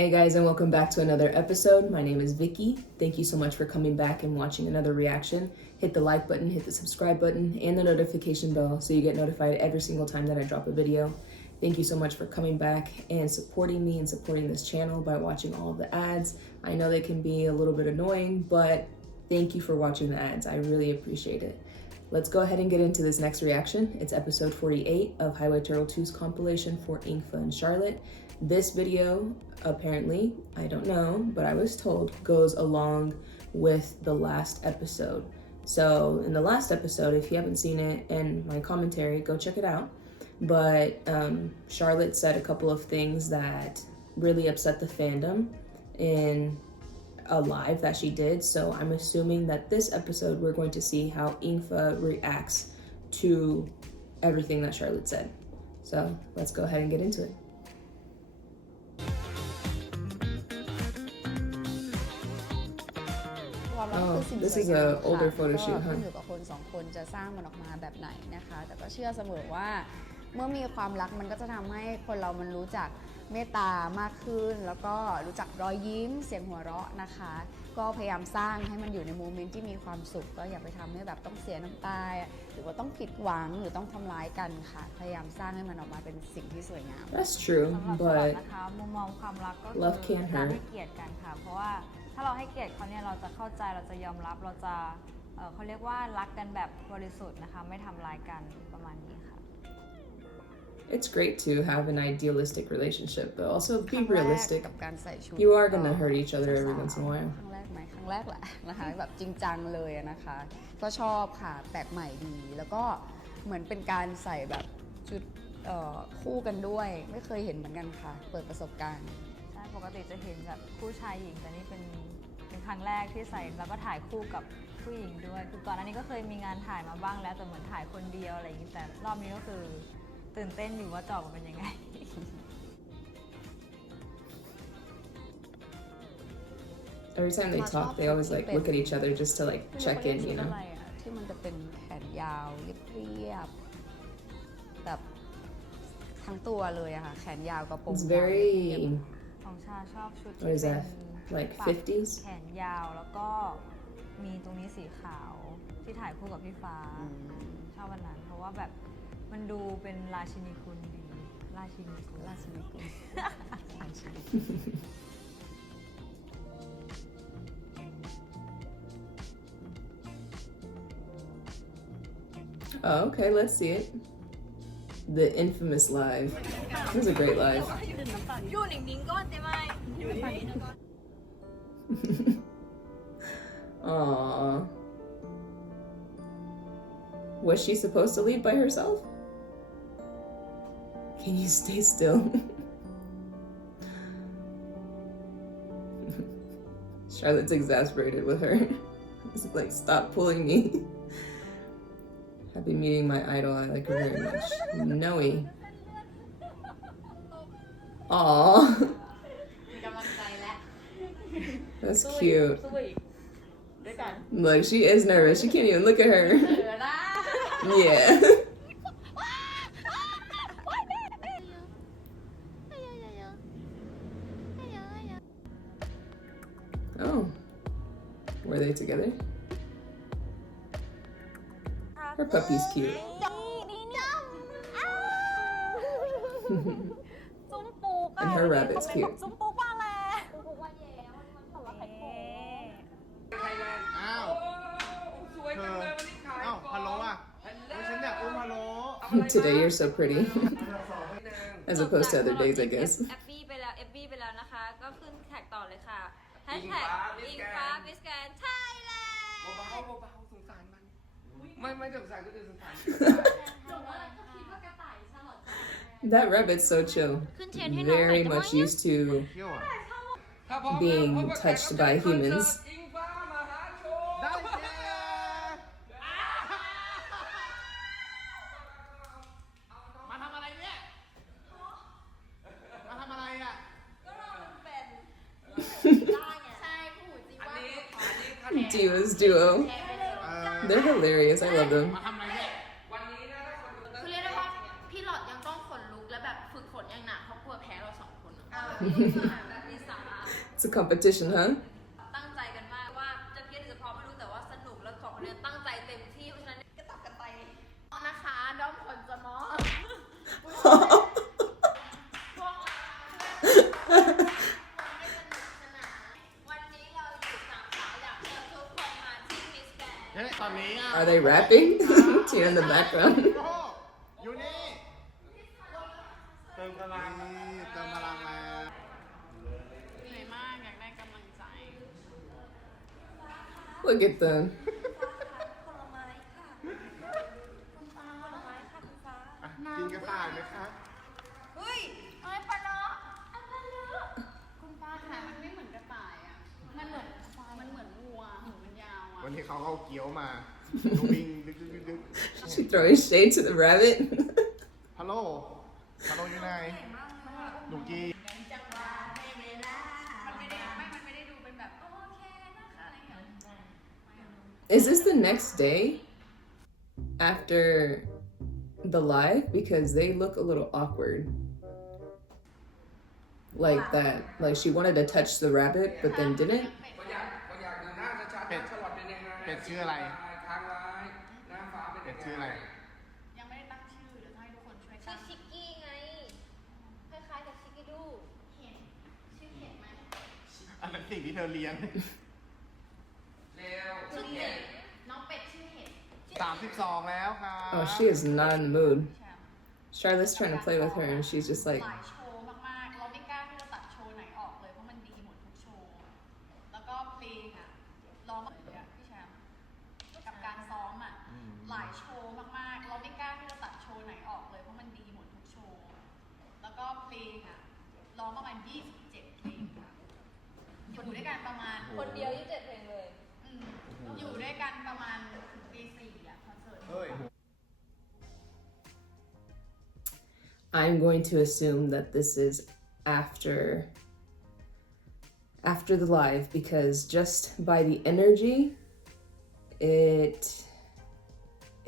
Hey guys, and welcome back to another episode. My name is Vicky. Thank you so much for coming back and watching another reaction. Hit the like button, hit the subscribe button, and the notification bell so you get notified every single time that I drop a video. Thank you so much for coming back and supporting me and supporting this channel by watching all of the ads. I know they can be a little bit annoying, but thank you for watching the ads. I really appreciate it. Let's go ahead and get into this next reaction. It's episode 48 of HighwayTurtle2's compilation for Engfa and Charlotte. This video, apparently, I don't know, but I was told, goes along with the last episode. So in the last episode, if you haven't seen it in my commentary, go check it out. But Charlotte said a couple of things that really upset the fandom in a live that she did. So I'm assuming that this episode, we're going to see how Engfa reacts to everything that Charlotte said. So let's go ahead and get into it. Oh, this is an older photo shoot, huh? อยู่กับคนสองคนจะสร้างมันออกมาแบบไหนนะคะแต่ก็เชื่อเสมอว่าเมื่อมีความรักมันก็จะทำให้คนเรามันรู้จักเมตตามากขึ้นแล้วก็รู้จักรอยยิ้มเสียงหัวเราะนะคะก็พยายามสร้างให้มันอยู่ในโมเมนต์ที่มีความสุขก็อย่าไปทำให้แบบต้องเสียน้ำตาหรือว่าต้องผิดหวังหรือต้องทำร้ายกันค่ะพยายามสร้างให้มันออกมาเป็นสิ่งที่สวยงาม That's true, but นะคะมุมมองความรักก็ love คือ can't การ hurt. ให้เกียรติกันค่ะเพราะว่าถ้าเราให้เกียรติเขาเนี่ยเราจะเข้าใจเราจะยอมรับเราจะเขาเรียกว่ารักกันแบบบริสุทธิ์นะคะไม่ทำร้ายกันประมาณนี้ค่ะ It's great to have an idealistic relationship, but also be realistic. กับการใส่ชุด You are gonna hurt each other every once in a while. ครั้งแรกไหมครั้งแรกแหละนะคะแบบจริงจังเลยนะคะก็ชอบค่ะแปลกใหม่ดีแล้วก็เหมือนเป็นการใส่แบบชุดคู่กันด้วยไม่เคยเห็นเหมือนกันค่ะเปิดประสบการณ์ใช่ปกติจะเห็นแบบคู่ชายหญิงแต่นี่เป็นครั้งแรกที่ใส่แล้วก็ถ่ายคู่กับผู้หญิงด้วยคือก่อนหน้านี้ก็เคยมีงานถ่ายมาบ้างแล้วแต่เหมือนถ่ายคนเดียวอะไรอย่างนี้แต่รอบนี้ก็คือตื่นเต้นอยู่ว่าจะออกมาเป็นยังไง Every time they talk, they always like look at each other just to like check in, you know. ที่มันจะเป็นแขนยาวเรียบๆแบบทั้งตัวเลยอะค่ะแขนยาวกระโปรง It's very ของชาชอบชุด what ที่ is เป็น that? Like ปัก 50s? แขนยาวแล้วก็มีตรงนี้สีขาวที่ถ่ายคู่กับพี่ฟ้าชอบวันนั้นเพราะว่าแบบมันดูเป็นราชินีคุณดีราชินีคุณ Oh, okay, let's see it. The infamous live. It was a great live. Aww. Was she supposed to lead by herself? Can you stay still? Charlotte's exasperated with her. It's like, stop pulling me. Happy meeting my idol. I like her very much. Noe. Aww. That's cute. Look, she is nervous. She can't even look at her. Yeah. Oh. Were they together? Her puppy's cute. And her rabbit's cute. ฮัลโหลอ่ะฉันอยากอุ้มฮัลโหล Today you're so pretty. As opposed to other days, I guess. แอปปี้ไปแล้วนะคะก็ขึ้นแท็กต่อเลยค่ะแฮชแท็กอิงฟ้ามิสแกรนด์ไทยแลนด์ เบาๆสงสารมันไม่สงสารก็คือสงสาร That rabbit's so chill. Very much used to เที่ยวอ่ะ being touched by humans. ได้เจ๊มาทำอะไรเนี่ยมาทำอะไรอ่ะ Divas duo. They're hilarious. I love them. มาทำอะไรเนี่ย คือเรียกได้ว่าพี่หลอดยังต้องขนลุกและแบบฝึกฝนอย่างหนักเพราะกลัวแพ้เราสองคนอะ แบบมีสา It's a competition, huh? ตั้งใจกันมากว่าจะเพี้ยนหรือจะเพราะไม่รู้แต่ว่าสนุกแล้วสองคนนี้ตั้งใจเต็มที่เพราะฉะนั้นกระตับกระไตนะคะด้อมขนจะมอวันนี้เราอยู่สามสาวอยากเชิญทุกคนมาที่มิสแกรนด์ เฮ้ยตอนนี้อ่ะ Are they rapping? Tear in the background. โอ้โหอยู่นี่เติมพลังเติมพลังมา เหนื่อยมากอยากได้กำลังใจ Look at them. อ่ะกินกระต่ายไหมคะ เฮ้ยเอ้ยปลาเนาะอันนั้นเนาะ คุณป้าค่ะมันไม่เหมือนกระต่ายอ่ะ มันเหมือนวัวหูมันยาวอ่ะ วันนี้เขาเอาเกี๊ยวมาวิ่งดึกดึกดึกดึก She throwing shade to the rabbit. ฮัลโหลฮัลโหลอยู่ไหนหนูกี มันไม่ได้ดูเป็นแบบโอเคนะคะอะไรอย่างเงี้ย Is this the next day after the live? Because they look a little awkward. Like that. Like she wanted to touch the rabbit, but then didn't. เป็ดชื่ออะไรเป็ดชื่ออะไร ยังไม่ได้ตั้งชื่อเดี๋ยวให้ทุกคนช่วย ชื่ ตั้ อง ชิกกี้ไงคล้ายๆกับชิกกี้ดู เห็นชื่อเห็นไหม อันนั้นสิ่งที่เธอเลี้ยง ชื่อเห็ด น้องเป็ดชื่อเห็ด 32แล้วค่ะ Oh, she is not in the mood. Charlotte's trying to play with her, and she's just like, หลายโชว์มากๆ เราไม่กล้าที่จะตัดโชว์ไหนออกเลยเพราะมันดีหมดทุกโชว์ แล้วก็เพลงอ่ะร้องเลยอ่ะพี่แชมป์กับการซ้อมอ่ะหลายโชว์มากๆ เราไม่กล้าที่จะตัดโชว์ไหนออกเลยเพราะมันดีหมดทุกโชว์ แล้วก็เพลงอ่ะร้องประมาณ27เพลงค่ะอยู่ด้วยกันประมาณ คนเดียว27เพลงเลย อยู่ด้วยกันประมาณถึงตี4อ่ะคอนเสิร์ต เฮ้ย I'm going to assume that this is after the live, because just by the energy, it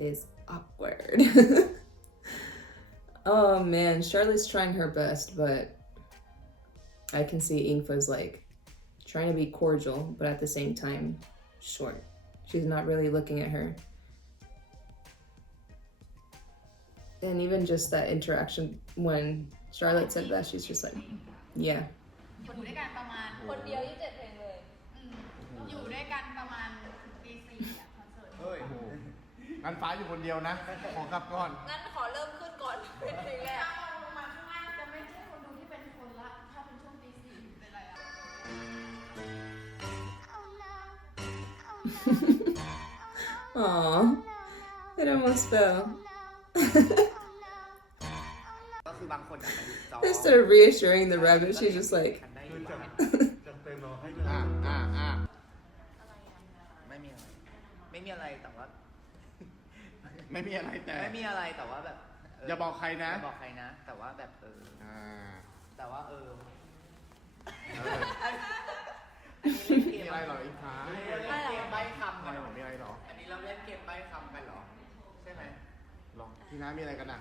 is awkward. Oh man, Charlotte's trying her best, but I can see Engfa's like trying to be cordial, but at the same time short. She's not really looking at her. And even just that interaction when Charlotte said that, she's just like, yeah. อยู่ด้วยกันประมาณ คนเดียว27เพลงเลย อยู่ด้วยกันประมาณถึงตี4อ่ะคอนเสิร์ต เฮ้ยงั้นฟ้าอยู่คนเดียวนะ ขอกลับก่อน งั้นขอเริ่มขึ้นก่อนเป็นเพลงแรก ลงมาข้างล่างจะไม่ใช่คนดูที่เป็นคนละ ถ้าเป็นช่วงตี4เป็นไรอ่ะ Aw, it almost fell. ก็คือบางคนอ่ะมันจอ Instead of reassuring the rabbit, she's just like, ได้อยู่อะ อ่ะ ไม่มีอะไรไม่มีอะไรแต่ว่า ไม่มีอะไรแต่ ไม่มีอะไรแต่ว่าแบบ อย่าบอกใครนะ อย่าบอกใครนะ แต่ว่าแบบอ่า แต่ว่ามี เกม อะไรเหรออีกฟ้า เล่นเกมใบ้คำ อะ กัน ไรหรอมีอะไรเหรอ อันนี้เราเล่นเกมใบ้คำกันเหรอ ใช่ไหม หรอพี่น้ามีอะไรกันอ่ะ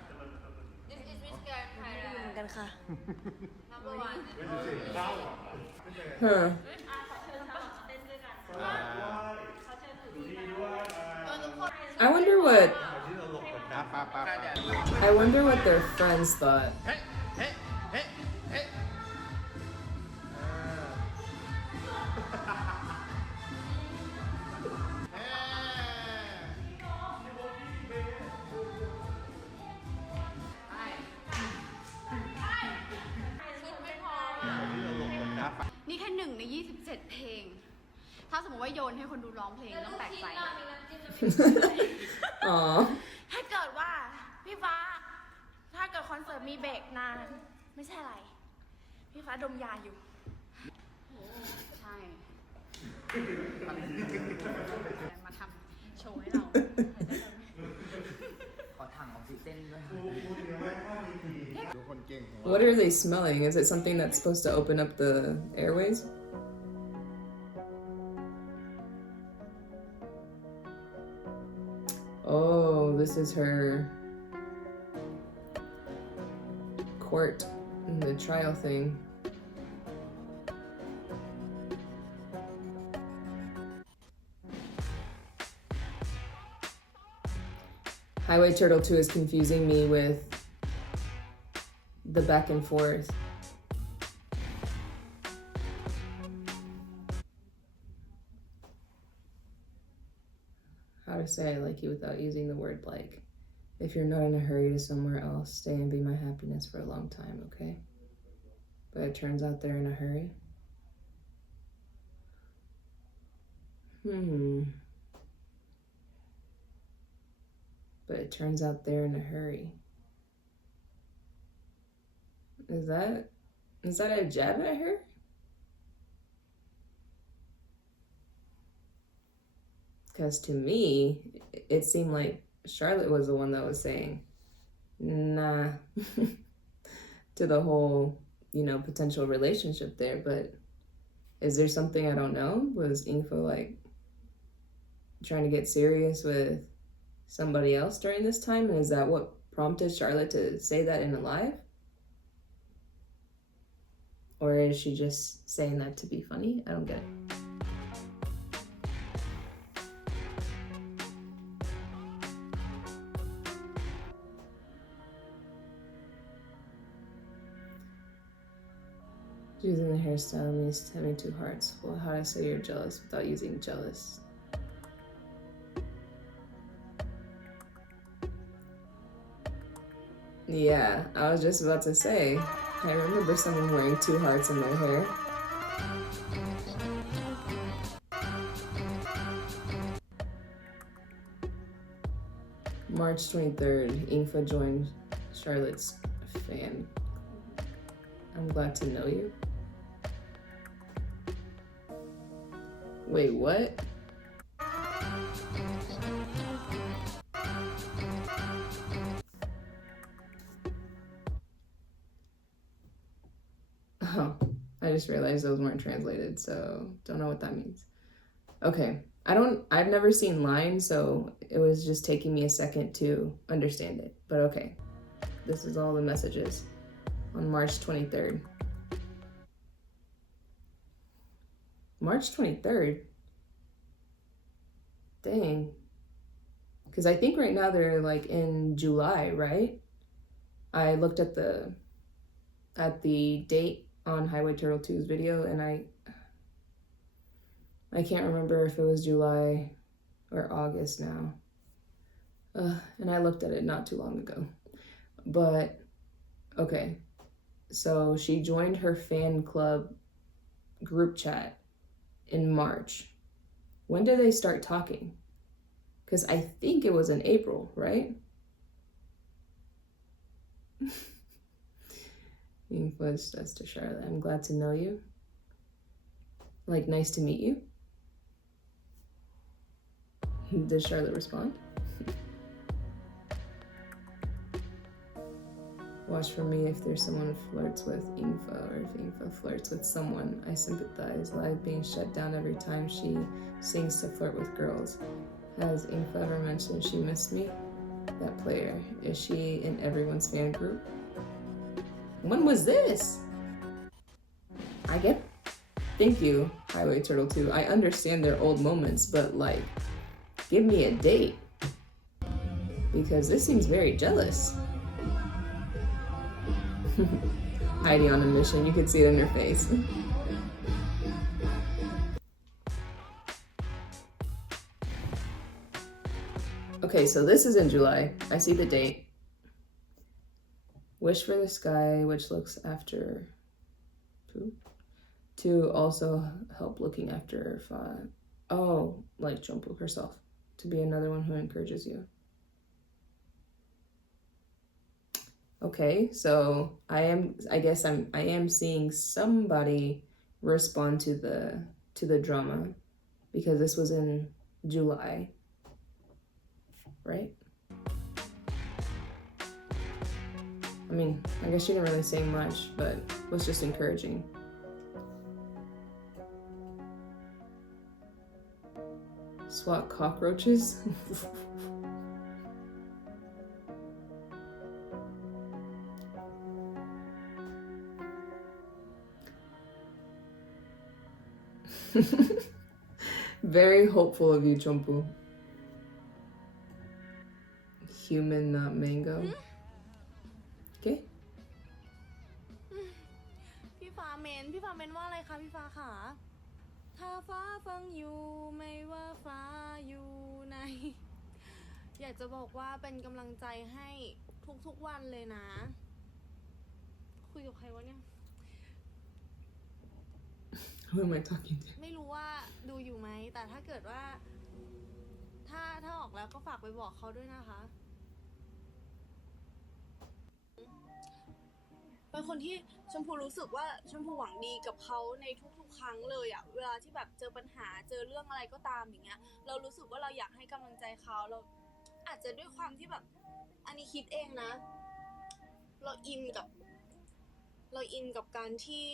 This is Miss Grand Thailand กันค่ะ number one huh. I wonder what ป้า I wonder what their friends thought. เฮ้เฮ้เฮ้เฮ้นี่แค่1ใน27เพลง ถ้าสมมติว่าโยนให้คนดูร้องเพลงต้องแปลกใจ Aw. ถ้าเกิดว่าพี่ฟ้า ถ้าเกิดคอนเสิร์ตมีเบรกนาน ไม่ใช่อะไร พี่ฟ้าดมยาอยู่ ใช่ มาทำโชว์ให้เรา ขอถังออกซิเจนด้วย ดูคนเก่งของ What are they smelling? Is it something that's supposed to open up the airways? Oh, this is her court and the trial thing. HighwayTurtle2 is confusing me with the back and forth. How to say I like you without using the word like. If you're not in a hurry to somewhere else, stay and be my happiness for a long time, okay? But it turns out they're in a hurry. But it turns out they're in a hurry. Is that a jab at her? Because to me, it seemed like Charlotte was the one that was saying, nah, to the whole, potential relationship there. But is there something I don't know? Was Engfa like trying to get serious with somebody else during this time? And is that what prompted Charlotte to say that in a live? Or is she just saying that to be funny? I don't get it. Using the hairstyle means having two hearts. Well, how to say you're jealous without using jealous? Yeah, I was just about to say, I remember someone wearing two hearts in their hair. March 23rd, Engfa joined Charlotte's fan. I'm glad to know you. Wait, what? Oh, I just realized those weren't translated, so don't know what that means. Okay, I've never seen Line, so it was just taking me a second to understand it, but okay. This is all the messages on March 23rd. March 23rd? Dang. Because I think right now they're like in July, right? I looked at the date on HighwayTurtle2's video, and I can't remember if it was July or August now. And I looked at it not too long ago. But, okay. So she joined her fan club group chat in March. When did they start talking? Because I think it was in April, right? Engfa says to Charlotte, I'm glad to know you. Like, nice to meet you. Does Charlotte respond? Watch for me if there's someone who flirts with Engfa, or if Engfa flirts with someone. I sympathize. Live being shut down every time she sings to flirt with girls. Has Engfa ever mentioned she missed me? That player. Is she in everyone's fan group? When was this? I get. Thank you, HighwayTurtle2. I understand their old moments, but like, give me a date. Because this seems very jealous. Heidi on a mission. You could see it in her face. Okay, so this is in July. I see the date. Wish for the sky, which looks after to also help looking after Fa. Oh, like Jumpu herself. To be another one who encourages you. Okay, so I am seeing somebody respond to the drama, because this was in July, right? I mean, I guess she didn't really say much, but was just encouraging. Swat cockroaches? Very hopeful of you, Chompu. human, not mango. Okay. พี่ฟ้าเมนว่าอะไรคะพี่ฟ้าขาถ้าฟ้าฟังอยู่ไม่ว่าฟ้าอยู่ไหน อยากจะบอกว่าเป็นกำลังใจให้ทุกวันเลยนะ คุยกับใครวะเนี่ย Who am I talking to? ไม่รู้ว่าดูอยู่ไหม แต่ถ้าเกิดว่า ถ้าออกแล้วก็ฝากไปบอกเขาด้วยนะคะ เป็นคนที่ชมพูรู้สึกว่าชมพูหวังดีกับเขาในทุกๆครั้งเลยอะเวลาที่แบบเจอปัญหาเจอเรื่องอะไรก็ตามอย่างเงี้ยเรารู้สึกว่าเราอยากให้กำลังใจเขาเราอาจจะด้วยความที่แบบอันนี้คิดเองนะเราอินกับการที่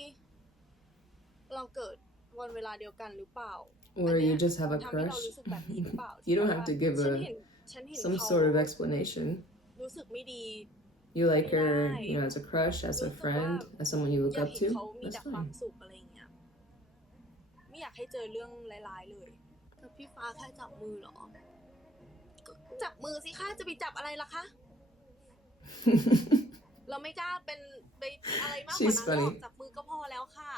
เราเกิดวันเวลาเดียวกันหรือเปล่า Or you just have a ทำให้เรา crush. รู้สึกแบบนี้หรือเปล่า You don't have to give ฉันเห็น some เขา sort of explanation. รู้สึกไม่ดี You like her, you know, as a crush, as a friend, as someone you อ look ยาก up เห็น to. เขามี That's แต่ความ fine. สุขอะไรอย่างเงี้ยไม่อยากให้เจอเรื่องร้ายๆเลยแต่พี่ฟ้าแค่จับมือเหรอก็จับมือสิคะจะไปจับอะไรล่ะคะ เราไม่กล้าเป็นไปอะไรมากกว่า She's นั้นหรอก funny. จับมือก็พอแล้วค่ะ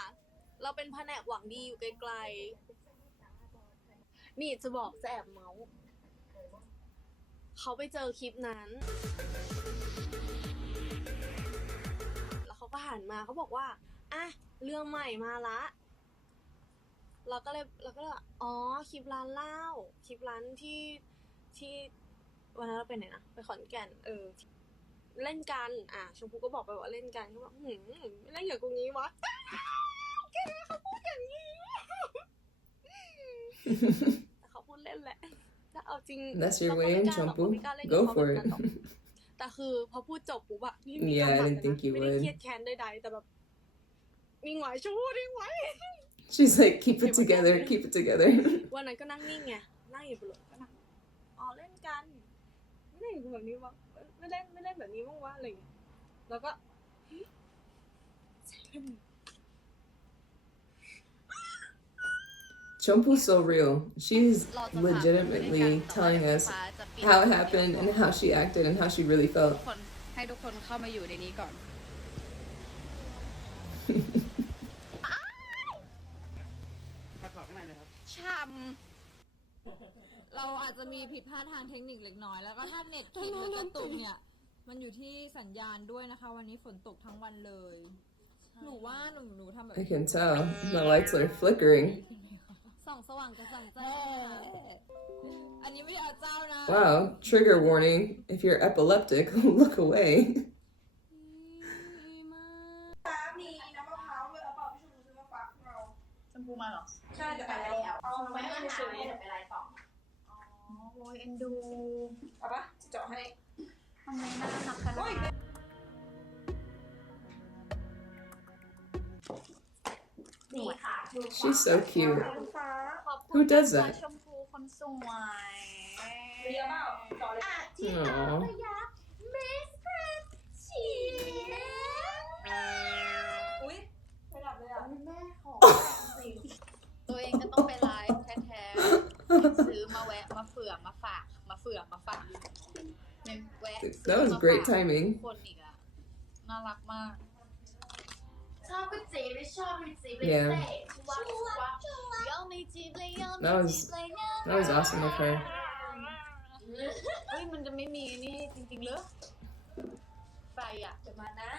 เราเป็นแผนกหวังดีอยู่ไกลๆนี่จะบอกจะแอบเมาส์เขาไปเจอคลิปนั้น แล้วเขาก็หันมาเขาบอกว่าอ่ะเรื่องใหม่มาละเราก็เลยอ๋อคลิปร้านเหล้าคลิปร้านที่วันนั้นเราไปไหนนะไปขอนแก่นเล่นกันชมพูก็บอกไปว่าเล่นกันเขาบอกไม่เล่นอย่างกูงี้วะแกเขาพูดอย่างนี้ แต่เขาพูดเล่นแหละถ้าเอาจริง That's your เราก็ way ไม่ in, กล้าหรอก Chompu. เราไม่กล้าเล่นกับ Go เขา for แบบ it. นั้นหรอกแต่คือพอพูดจบปุ๊บอะพี่มี Yeah, กำ I หมัด didn't think you ไม่ได้ would. เครียดแค้นใดๆแต่แบบนิ่งไว้ชมพูนิ่งไว้ She's like, keep it together, keep it together. วันนั้นก็นั่งนิ่งไงนั่งอยู่บนรถก็นั่งอ๋อเล่นกันไม่เล่นแบบนี้วะไม่เล่นแบบนี้บ้างวะอะไรอย่างเงี้ยแล้วก็ใช่เล่น Chompu's so real. She's legitimately telling us how it happened and how she acted and how she really ทุ felt. กคนให้ทุกคนเข้ามาอยู่ในนี้ก่อน ช่ำ เราอาจจะมีผิดพลาดทางเทคนิคเล็กน้อยแล้วก็ถ้าเน็ตผิดหรือกระตุกเนี่ยมันอยู่ที่สัญญาณด้วยนะคะวันนี้ฝนตกทั้งวันเลยหนูว่าหนูทำแบบ I can tell. The lights are flickering. ส่องสว่างกับส่องจ้าอันนี้ไม่เอาเจ้านะ Wow, trigger warning. If you're epileptic, look away. มีน้ำมะพร้าวด้วยเอาเปล่าพี่ชมพูซื้อมาฝากเรา ชมพูมาเหรอ ใช่จะไปแล้วเอาไว้ให้ ไม่ เฉ หาย เดี๋ยวไปไลฟ์ต่ออ๋อโอ้ยเอ็นดู เอาปะเจาะให้ ทำไมน่ารักกันล่ะ นี่ค่ะ She's so cute. ขอบคุณ Who does that? ชมพูคนสวย เรียเปล่าเจาะเลย ที่ Aww. ระยะเมสเตอร์ชีอุ้ย ไปดับเลยอ่ะ แม่ของตัวเองก็ต้องไปไลฟ์แท้ๆซื้อมาแวะมาเฟื่องมาฝากเนี่ยแวะ That was great timing. คนอีกอะน่ารักมาก ชอบก็จีบไม่ชอบไม่จีบ Yeah. ยอมไม่จีบเลยยอม That ไม่ was จีบเลยนะ that was awesome of her. เฮ้ยมันจะไม่มีนี่จริงๆเหรอไฟอะจะมานะ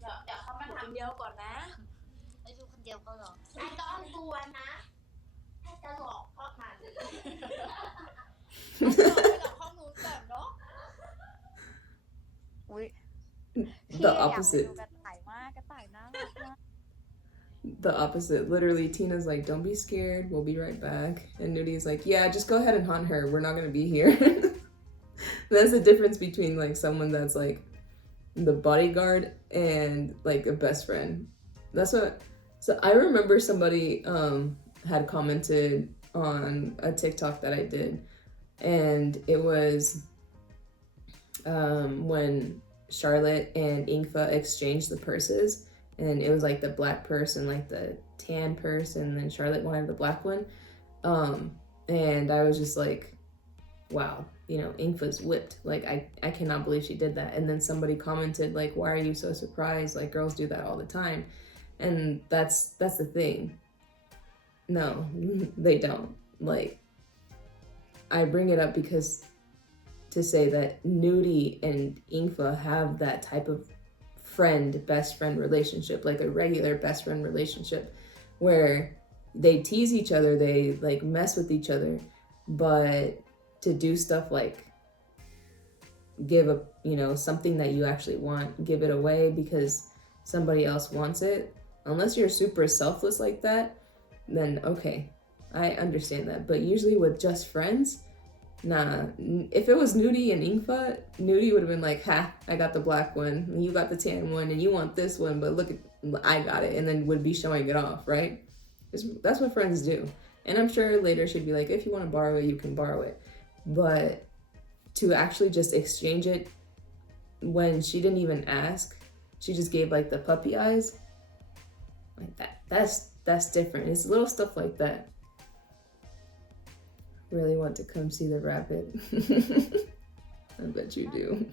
เดี๋ยวเขามาทำเดียวก่อนนะไอ้ชูคนเดียวก็หรอไอ้ต้องกลัวนะถ้าจะหลอกก็มันไปหลอกห้องนู้นก่อนเนาะ อุ้ย The opposite. กระต่ายมากกระต่ายน่ารักมาก The opposite. Literally, Tina's like, don't be scared. We'll be right back. And Nudi's like, yeah, just go ahead and haunt her. We're not going to be here. That's the difference between like someone that's like the bodyguard and like a best friend. That's what. So I remember somebody had commented on a TikTok that I did. And it was when Charlotte and Engfa exchanged the purses. And it was like the black purse and like the tan purse, and then Charlotte wanted the black one. And I was just like, wow, you know, Engfa's whipped. Like, I cannot believe she did that. And then somebody commented, like, why are you so surprised? Like, girls do that all the time. And that's the thing. No, they don't. Like, I bring it up because to say that Nudie and Engfa have that type of friend, best friend relationship, like a regular best friend relationship, where they tease each other, they like mess with each other, but to do stuff like give a, you know, something that you actually want, give it away because somebody else wants it, unless you're super selfless like that, then okay, I understand that. But usually with just friends, nah. If it was Nudie and Engfa, Nudie would have been like, ha, I got the black one, and you got the tan one, and you want this one, but look, I got it, and then would be showing it off, right? That's what friends do. And I'm sure later she'd be like, if you want to borrow it, you can borrow it. But to actually just exchange it when she didn't even ask, she just gave like the puppy eyes, like that's different. It's little stuff like that. Really want to come see the rabbit. I bet you do.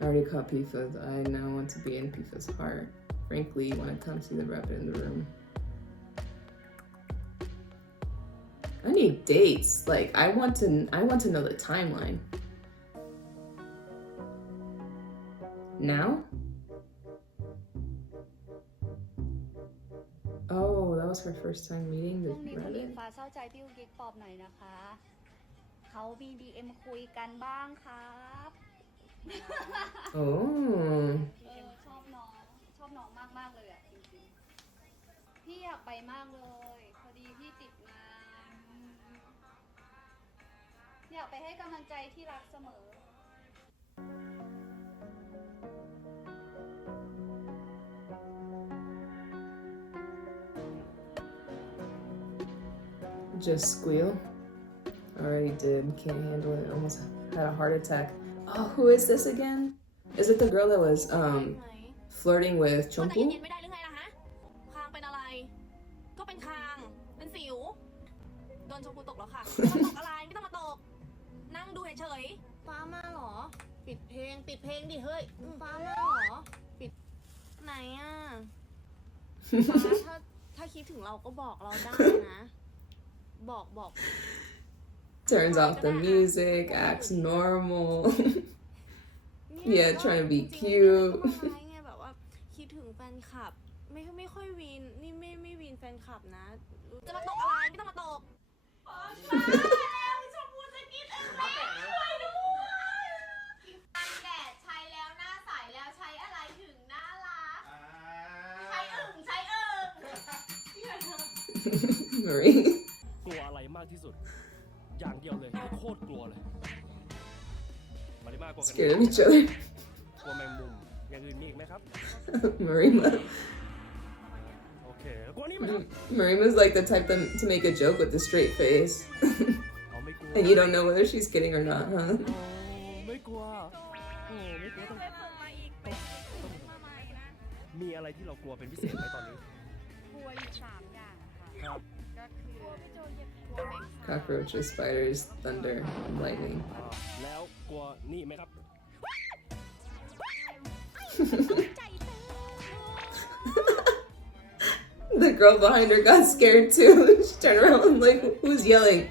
I already caught Pifa's. I now want to be in Pifa's heart. Frankly, want to come see the rabbit in the room. I need dates. Like, I want to know the timeline. Now? Oh, that was her first time meeting the ช่วงนี้คุณอิ rabbit. งฟ้าเศร้าใจพี่อุกิกปอบหน่อยนะคะเขามี DM คุยกันบ้างครับ Oh. ชอบน้องมากๆเลยอ่ะจริงๆพี่อยากไปมากเลยพอดีพี่ติดงานอยากไปให้กำลังใจที่รักเสมอ Just squeal. Already did. Can't handle it. Almost had a heart attack. Oh, who is this again? Is it the girl that was flirting with แต่ Chompu? เย็นๆไม่ได้หรือไงล่ะฮะคางเป็นอะไร ก็เป็นคาง เป็นสิว โดนชมพูตกแล้วค่ะ ไม่ต้องมาตกอะไร ไม่ต้องมาตก นั่งดูเฉยๆฟ้ามาเหรอ ปิดเพลงดิเฮ้ย ฟ้ามาเหรอ ปิด ไหนอ่ะ ฟ้าถ้าคิดถึงเราก็บอกเราได้นะ บอก Turns off the music, acts normal. Yeah, trying to be cute. ไงแบบว่าคิดถึงแฟนคลับ ไม่ค่อยวีน นี่ไม่วีนแฟนคลับนะ จะมาตกอะไร ไม่ต้องมาตกชมพูจะกินอะไรช่วยด้วยกันแดดใช้แล้วหน้าใสแล้วใช้อะไรถึงน่ารัก ใช้Marie. กลัวอะไรมากที่สุด อย่างเดียวเลยโคตรกลัวเลยมาริมากกว่ากัน Scared of each other. กลัวแมงมุมอย่างอื่นมีอีกไหมครับ Marima. โอเคกลัวนี่ไหมครับ Marima's like the type to make a joke with a straight face. เอาไม่กลัว And you don't know whether she's kidding or not, huh? โอ้ไม่กลัวโอ้ไม่กลัวต้องมีอะไรที่เรากลัวเป็นพิเศษไหมตอนนี้ กลัวอยู่3 อย่างค่ะ ครับ ก็คือกลัวพี่โจเหยียบกลัวแมงสาบ Cockroaches, spiders, thunder, and lightning. แล้วกลัวนี่ไหมครับ The girl behind her got scared too. She turned around and like, who's yelling?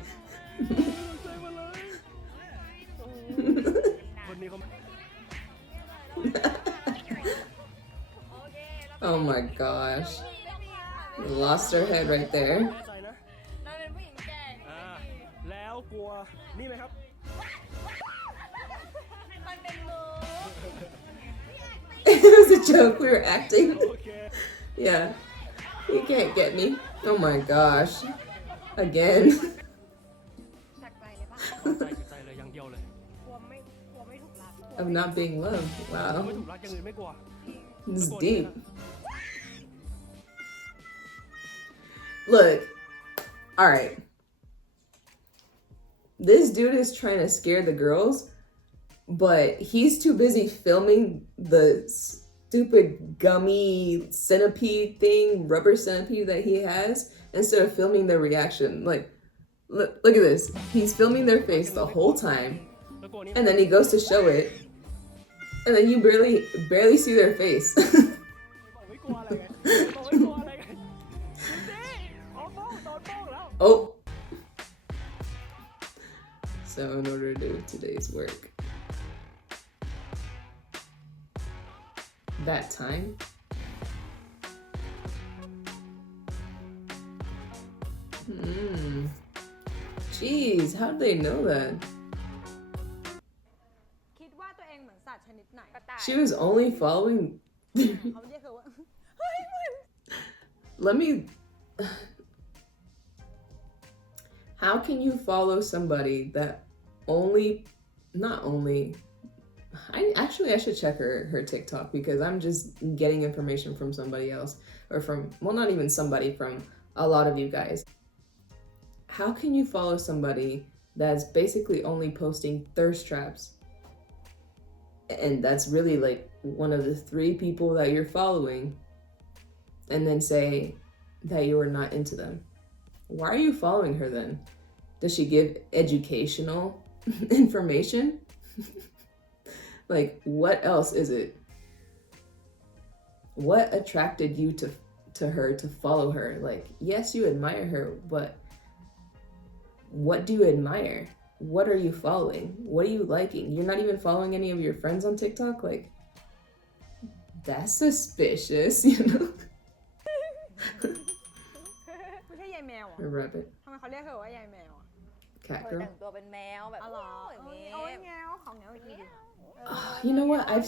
คนนี้เขา Oh my gosh. Lost her head right there. แน่ใจนะ เราเป็นผู้หญิงแก่ แล้วกลัวนี่ไหมครับ มันเป็นมือ It was a joke. We were acting. โอเค Yeah. You can't get me. Oh my gosh. Again. จากใจเลยปะ ใจเลยอย่างเดียวเลย กลัวไม่ถูกรัก Of not being loved. ไม่ Wow. ถูกรักอย่างอื่นไม่กลัว This is deep. Look. Alright. This dude is trying to scare the girls, but he's too busy filming the stupid gummy centipede thing, rubber centipede that he has, instead of filming the reaction. Like, Look at this. He's filming their face the whole time, and then he goes to show it, and then you barely see their face. Oh. So in order to do today's work, that time. Jeez, how did they know that? คิดว่าตัวเองเหมือนสัตว์ชนิดไหน She was only following. เขาเรียกเธอว่า Let me. How can you follow somebody that not only. I should check her TikTok because I'm just getting information from somebody else or from, well, not even somebody, from a lot of you guys. How can you follow somebody that's basically only posting thirst traps? And that's really like one of the 3 people that you're following, and then say that you are not into them. Why are you following her then? Does she give educational information? Like, what else is it? What attracted you to her to follow her? Like, yes, you admire her, but what do you admire? What are you following? What are you liking? You're not even following any of your friends on TikTok? Like, that's suspicious, you know? ไม่ใช่ยายแมวอ่ะ A rabbit. ทำไมเขาเรียกเธอว่ายายแมวอ่ะ Cat เธอ girl. แต่งตัวเป็นแมวแบบ อ๋อเหรอ อย่างนี้ โอ้ยแมวของแมวอีกที You know what? I've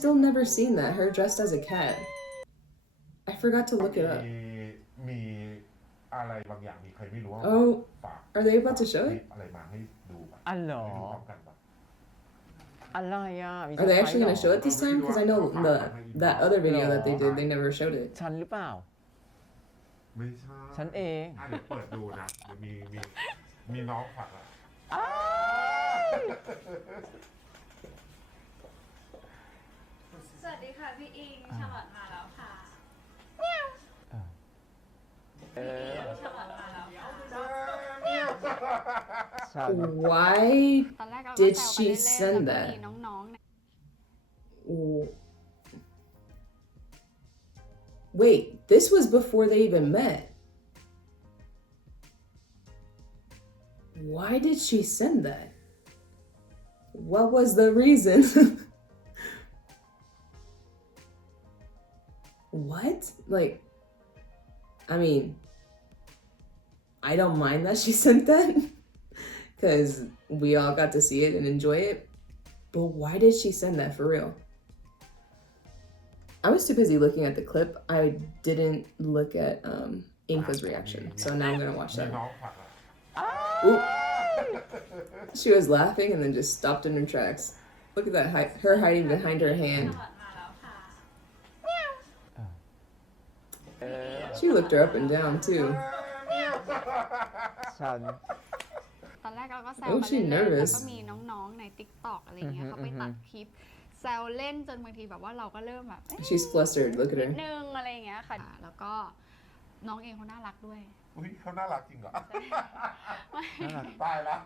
still never seen that. Her dressed as a cat. I forgot to look it up. มีอะไรบางอย่างมีใครไม่รู้ว่า Oh, ฝาก are they about to show it? อะไรมาให้ดูแบบ อ๋อเหรอ ให้ดูพร้อมกันแบบ อะไรอ่ะมี Are they เซอร์ไพรส์ actually เหร gonna show it this time? Because I know that other video that they did, they never showed it. ฉันหรือเปล่า ไม่ใช่ ฉันเอง เดี๋ยวเปิดดูนะเดี๋ยวมีน้องฝากอะ สวัสดีค่ะพี่อิงชาลอตมาแล้วค่ะ ชาลอตมาแล้วค่ะ ฉัน Why ตอนแรกเราก็ did แซว she กันเล่น send ๆแล้วก็ that? มีน้องๆเนี่ย Wait, this was before they even met. Why did she send that? What was the reason? What? Like, I mean, I don't mind that she sent that because we all got to see it and enjoy it. But why did she send that for real? I was too busy looking at the clip. I didn't look at Engfa's reaction. So now I'm gonna watch มี that. น้องฝากอะ Ooh. She was laughing and then just stopped in her tracks. Look at that, her hiding behind her hand. ชาลอตมาแล้วค่ะ She looked her up and down too. ฉัน ตอนแรกเราก็แซว Oh, กัน she เล่นๆ nervous. แล้วก็มีน้องๆใน TikTok อะไรอย่างเงี้ยเขาไปตัดคลิปแซวเล่นจนบางทีแบบว่าเราก็เริ่มแบบเอ๊ะ She's flustered. Look at นิด her. นึงอะไรอย่างเงี้ยค่ะ แล้วก็น้องเองเขาน่ารักด้วย อุ้ยเขาน่ารักจริงเหรอ น่ารัก ตายแล้ว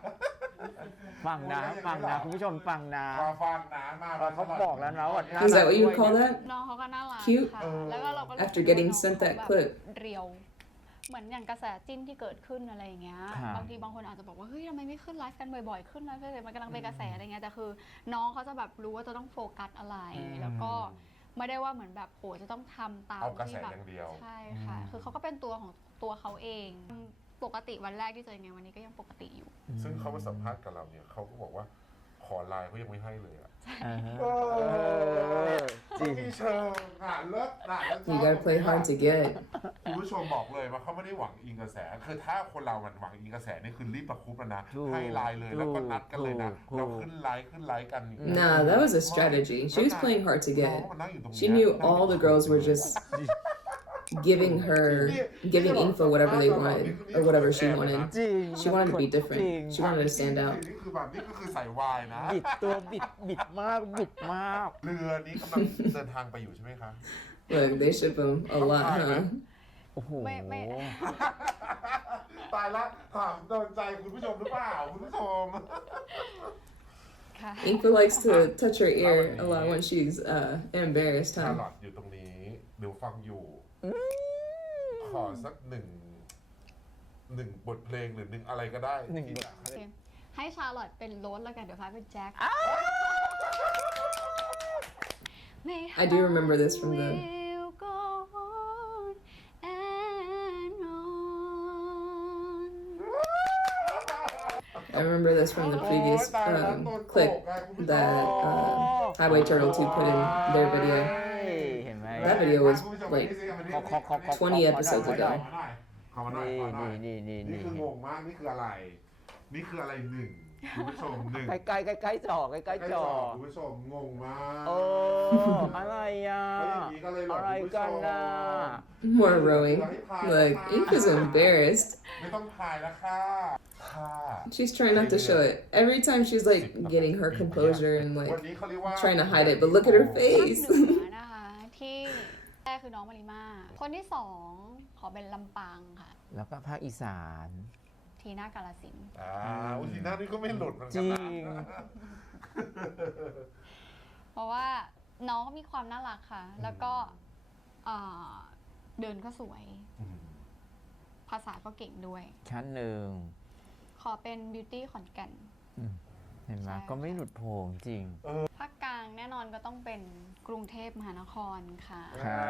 ฟังนะฟังนะคุณผู้ชมฟังนะ มาฟังนะมา เขาบอกแล้วนะว่าน่า Is รั that ก what you ด้วย would call that? น้องเขาก็น่ารัก Cute ค่ะ แล้วก็เราก็รู้สึก After ว่า getting น้อง sent that เขาแบบ clip. เรียว เหมือนอย่างกระแสจิ้นที่เกิดขึ้นอะไรอย่างเงี้ย บางทีบางคนอาจจะบอกว่าเฮ้ยทำไมไม่ขึ้นไลฟ์กันบ่อยๆ ขึ้นไลฟ์ไปเลยมันกำลังเป็นกระแสอะไรเงี้ย แต่คือน้องเขาจะแบบรู้ว่าจะต้องโฟกัสอะไร แล้วก็ไม่ได้ว่าเหมือนแบบโหจะต้องทำตาม เอากระแส ที่แบบ อย่างเดียว ใช่ค่ะ คือเขาก็เป็นตัวของตัวเขาเอง ปกติวันแรกที่เจอไงวันนี้ก็ยังปกติอยู่ ซึ่งเขามาสัมภาษณ์กับเราเนี่ยเขาก็บอกว่าขอไลน์เขายังไม่ให้เลยอะ จริง มีเชิงเลิศแล้ว You gotta play hard to get. คุณผู้ชมบอกเลยว่าเขาไม่ได้หวังอิงกระแสคือถ้าคนเรามันหวังอิงกระแสนี่คือรีบประคุบแล้วนะ ให้ไลน์เลยแล้วก็นัดกันเลยนะเราขึ้นไลน์กัน Nah, that was a strategy. She was playing hard to get. She knew all the girls were just giving Engfa whatever they wanted or whatever she wanted. จริง She wanted to be different. She wanted to stand out. นี่คือแบบนี่ก็คือใส่วายนะ บิดตัวบิดมากบิดมาก เรือนี้กำลังเดินทางไปอยู่ใช่ไหมคะ Look, they ship them a lot, huh? โอ้โห ไม่ ตายละถามโดนใจคุณผู้ชมหรือเปล่าคุณผู้ชม ค่ะ Engfa likes to touch her ear a lot when she's embarrassed, ชา huh? ลอตอยู่ตรงนี้เดี๋ยวฟังอยู่ ขอสักหนึ่งบทเพลงหรือหนึ่งอะไรก็ได้ หนึ่ง ที่ บท อยาก โอเคให้ชาร์ลอตเป็นโรสแล้วกันเดี๋ยวฟ้าเป็นแจ็ค I do remember this from the will go on and on. I remember this from the previous clip that HighwayTurtle2 put in their video. เห็นไหม That video was like 20 episodes ขอ ago. มาหน่อย นี่ นี่คืองงมากนี่คืออะไร นี่คืออะไรหนึ่งคุณผู้ชมหนึ่ง ใกล้ๆจอใกล้ๆจอ คุณผู้ชมงงมาก โอ้อะไรอ่ะ ก็อย่างนี้ก็เลยหลอก อะไร คุณผู้ช กัน ม น่ะ More rowing. Like, Engfa's embarrassed. ไม่ต้องถ่ายแล้วค่ะค่ะ She's trying not to show it. Every time she's like getting her composure and วัน like นี้เขาเรียกว่า trying to hide it, but look at her ภาค face. เหนือนะคะที่แรกคือน้องมาริมาคนที่สองขอเป็นลำปางค่ะ แล้วก็ภาคอีสาน ทีน่ากาลสินธุ์ อุทินานี่ก็ไม่หลุดเหมือน จ กัน ริ นะ ง เพราะว่าน้องเขามีความน่ารักค่ะ แล้วก็เดินก็สวย ภาษาก็เก่งด้วย ชั้นหนึ่ง ขอเป็นบิวตี้ขอนแก่น เห็นไหม ใช่ ก็ไม่หลุดโผงจริง ภาคกลางแน่นอนก็ต้องเป็นกรุงเทพมหานครค่ะ ค่ะ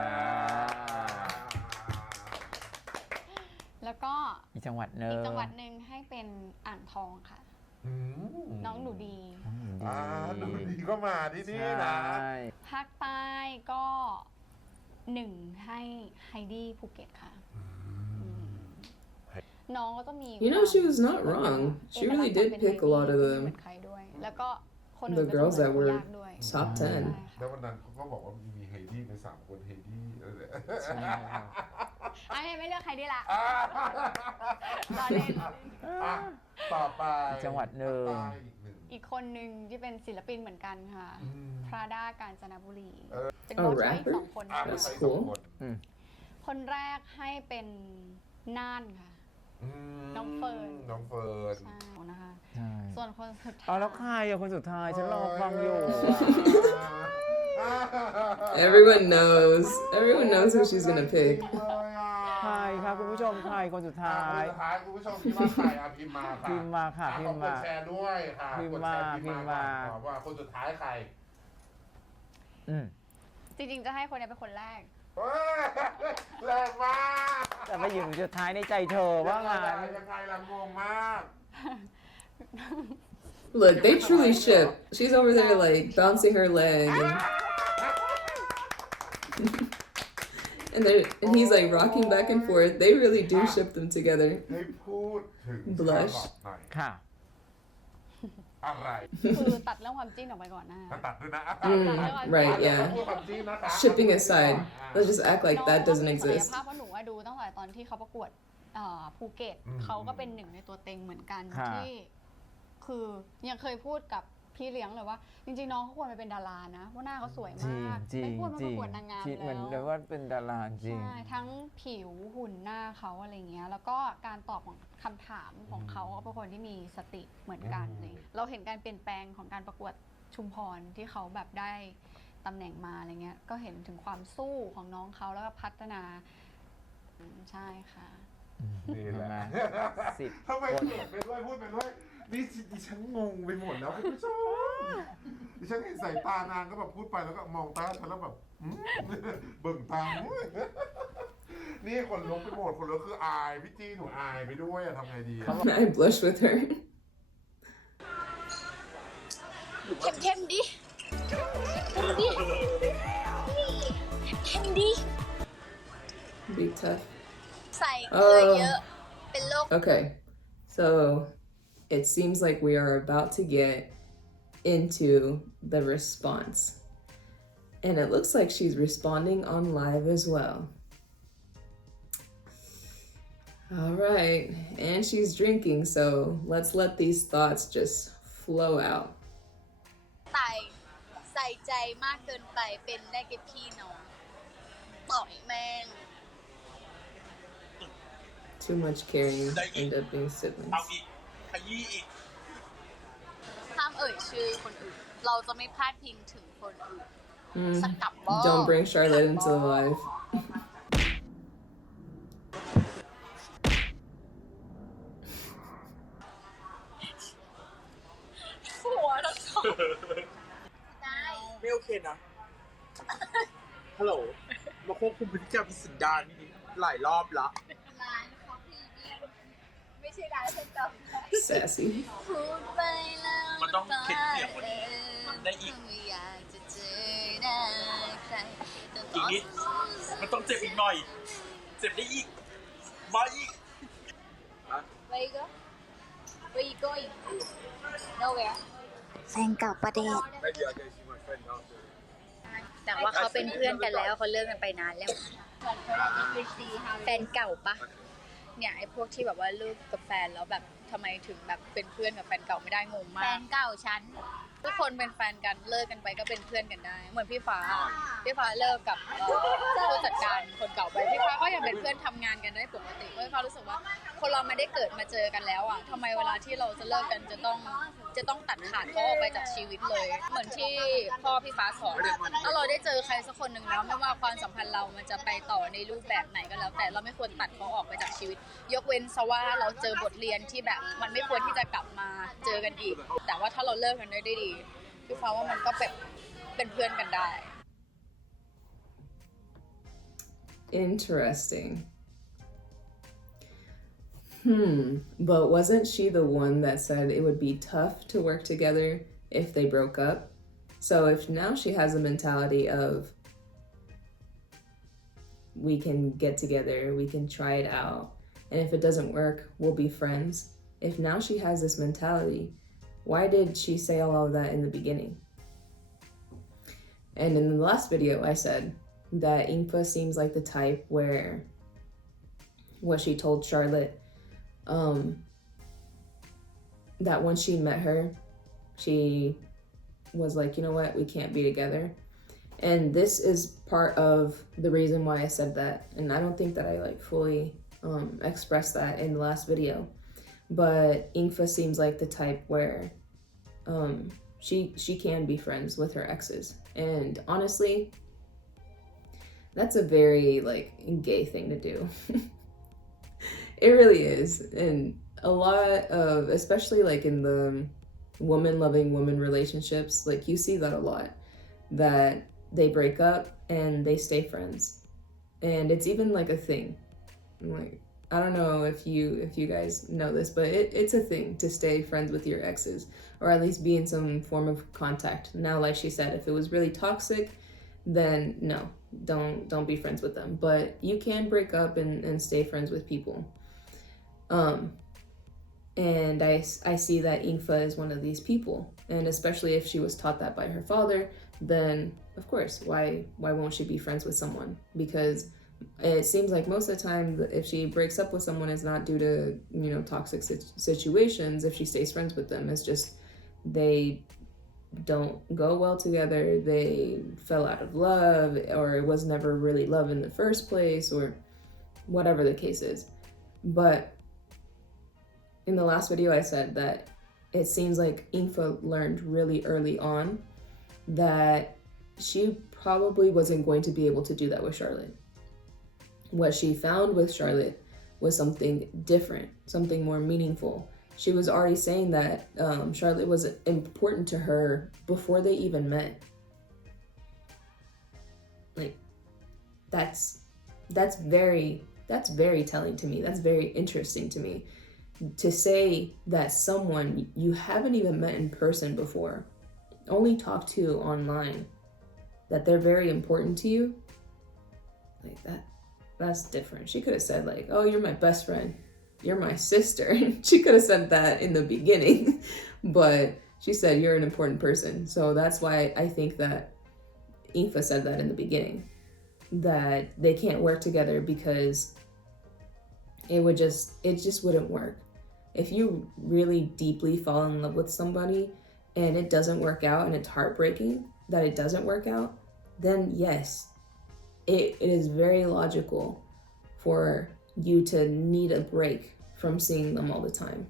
แล้วก็ อีกจังหวัดหนึ่ อี ง กจังหวัดหนึ่งให้เป็นอ่างทองค่ะ น้องหนูดี หนูดีก็มาที่นี่นะ ใช่ ภาคใต้ก็หนึ่งให้ไฮดี้ภูเก็ตค่ะ น้องก็ต้องมี You know, she was not wrong. She really did pick a lot of เห them. มือนใครด้วย แล้วก็คน The อื่นก็ girls จะ that เหมือน were ยากด้วย top 10. แล้ววันนั้นเขาก็บอกว่ามีเฮดี้ไป3 คนเฮดี้อะไรเนี่ย ใช่ครับ อันนี้ไม่เลือกใครดีละรอเล่น อ่ะต่อไป อีกจังหวัดหนึ่ง ใต้อีกหนึ่ง อีกคนหนึ่งที่เป็นศิลปินเหมือนกันค่ะ พราด้ากาญจนบุรี เป็น Oh, โค้ชให้ rapper? สองคน That's ใส่ cool 2 คน คนแรกให้เป็นน่านค่ะ น้องเฟิร์น น้องเฟิร์น ใช่นะคะ ใช่ ส่วนคนสุดท้าย เอาแล้วใครอะคนสุดท้าย ฉันรอฟังอยู่ Everyone knows. Everyone knows who she's gonna pick. ใครครับคุณผู้ชมใครคนสุดท้า คน ย สุดท้ายคุณผู้ชมคิดว่าใครอ่ะพิมพ์มาค่ะ พิมพ์มาค่ะพิมพ์มา กดแชร์ด้วยค่ะ พิมพ์ กด มา แชร์พิมพ์มา พิมพ์มา ก่อนว่าคนสุดท้ายใคร จริงๆ จะให้คนนี้เป็นคนแรก เฮ้ยแรงมาก แต่ไปอยู่สุดท้ายในใจเธอว่างั้น ยังไงล่ะงงมาก Look, they truly ship. She's over there like bouncing her leg. And he's like rocking back and forth. They really do ship them together. ให้พูดถึง Blush หน่อย ค่ะ อะไร คือตัดเรื่องความจิ้นออกไปก่อนนะ ตัดด้วยนะ Right, yeah. Shipping aside, let's just act like that doesn't ศักย exist. ภาพเพราะหนูว่าดูตั้งแต่ตอนที่เขาประกวดภูเก็ตเขาก็เป็นหนึ่งในตัวเต็งเหมือนกัน ค่ะ ที่คือยังเคยพูดกับพี่เลี้ยงเลยว่า จริงๆ น้องเขาควรไปเป็นดารานะว่าหน้าเขาสวย จริง มาก จริ ไม่ ง ควรมา จ ป ริ ระ ง กวดนางงาม คิดเหมือน แล้ว ว่าเป็นดาราจริง ใช่ทั้งผิวหุ่นหน้าเขาอะไรเงี้ยแล้วก็การตอบของคำถามของเขาก็เป็นคนที่มีสติเหมือนกันเลยเราเห็นการเปลี่ยนแปลงของการประกวดชุมพรที่เขาแบบได้ตำแหน่งมาอะไรเงี้ยก็เห็นถึงความสู้ของน้องเขาแล้วก็พัฒนาใช่ค่ะ นี่แหละ สิบ ทำไมเกิดไปด้วยพูดไปด้วยนี่ดิฉันงงไปหมดแล้วคุณผู้ชมดิฉันเห็นสายตานางก็แบบพูดไปแล้วก็มองตาฉันแล้วแบบเบิ่งตานี่คนลุกไปหมดคนลุกคืออายพี่จี้หนูอายไปด้วยอะทำไงดีอะ I blush with her. เข้มๆดิเข้มดิ Be tough. ใส่เกลือเยอะ เป็นโรค Okay, so it seems like we are about to get into the response. And it looks like she's responding on live as well. All right, and she's drinking, so let's let these thoughts just flow out. ใส่ใจมากเกินไปเป็นได้แค่พี่น้องต่อยแม่ง Too much caring end up being เอา siblings. อีกขยี้อีก ห้ามเอ่ยชื่อคนอื่น เราจะไม่พลาดพิงถึงคนอื่น Hmm. สกัดบอ Don't bring Charlotte into the life. หัวทั้งสองได้ ไม่โอเคนะ ฮัลโหล มาควบคุมพฤติกรรมพิสดารนี่หลายรอบละ ร้านเขาพี่ไม่ใช่ร้านฉันจำได้ Sassy. พูดไปแล้ว มันต้องเข็ดเสียงกว่านี้ได้อีก ไม่อยากจะเจอหน้าใครต้อง อีกนิด มันต้องเจ็บอีกหน่อย เจ็บได้อีก มาอีก Where you go Where you going Nowhere แฟนเก่าประเดช แต่ว่าเขาเป็นเพื่อนกันแล้วเขาเลิกกันไปนานแล้วแฟนเก่าปะเนี่ยไอ้พวกที่แบบว่าเลิกกับแฟนแล้วแบบทำไมถึงแบบเป็นเพื่อนกับแฟนเก่าไม่ได้งงมากแฟนเก่าฉันทุกคนเป็นแฟนกันเลิกกันไปก็เป็นเพื่อนกันได้ เหมือนพี่ฟ้าเลิกกับผู้จัดการคนเก่าไปพี่ฟ้าก็ยังเป็นเพื่อนทำงานกันได้ปกติเพราะพี่ฟ้ารู้สึกว่าคนเราไม่ได้เกิดมาเจอกันแล้วอ่ะทำไมเวลาที่เราจะเลิกกันจะต้องตัดขาดเขาออกไปจากชีวิตเลย เหมือนที่พ่อพี่ฟ้าสอนถ้าเราได้เจอใครสักคนหนึ่งแล้วไม่ว่าความสัมพันธ์เรามันจะไปต่อในรูปแบบไหนก็แล้วแต่เราไม่ควรตัดเขาออกไปจากชีวิต ยกเว้นซะว่าเราเจอบทเรียนที่แบบมันไม่ควรที่จะกลับมาเจอกันอีก แต่ว่าถ้าเราเลิกกันได้ดีพี่ฟ้าว่ามันก็เป็นเพื่อนกันได้ Interesting. But wasn't she the one that said it would be tough to work together if they broke up? So if now she has a mentality of we can get together, we can try it out, and if it doesn't work, we'll be friends. If now she has this mentality, why did she say all of that in the beginning? And in the last video, I said that Engfa seems like the type where what she told Charlotte, that once she met her, she was like, you know what, we can't be together. And this is part of the reason why I said that. And I don't think that I like fully expressed that in the last video. But Engfa seems like the type where she can be friends with her exes. And honestly, that's a very like gay thing to do. It really is. And a lot of, especially like in the woman loving woman relationships, like you see that a lot, that they break up and they stay friends. And it's even like a thing. Like, I don't know if you guys know this, but it's a thing to stay friends with your exes, or at least be in some form of contact. Now, like she said, if it was really toxic, then no, don't be friends with them. But you can break up and stay friends with people. And I see that Engfa is one of these people, and especially if she was taught that by her father, then of course, why won't she be friends with someone? Because it seems like most of the time, if she breaks up with someone, it's not due to, you know, toxic situations. If she stays friends with them, it's just they don't go well together, they fell out of love, or it was never really love in the first place, or whatever the case is. But in the last video, I said that it seems like Engfa learned really early on that she probably wasn't going to be able to do that with Charlotte. What she found with Charlotte was something different, something more meaningful. She was already saying that Charlotte was important to her before they even met. Like, that's very telling to me. That's very interesting to me. To say that someone you haven't even met in person before, only talked to online, that they're very important to you, like that's different. She could have said like, oh, you're my best friend, you're my sister. She could have said that in the beginning, but she said you're an important person. So that's why I think that Engfa said that in the beginning, that they can't work together because it just wouldn't work. If you really deeply fall in love with somebody and it doesn't work out, and it's heartbreaking that it doesn't work out, then yes, it is very logical for you to need a break from seeing them all the time.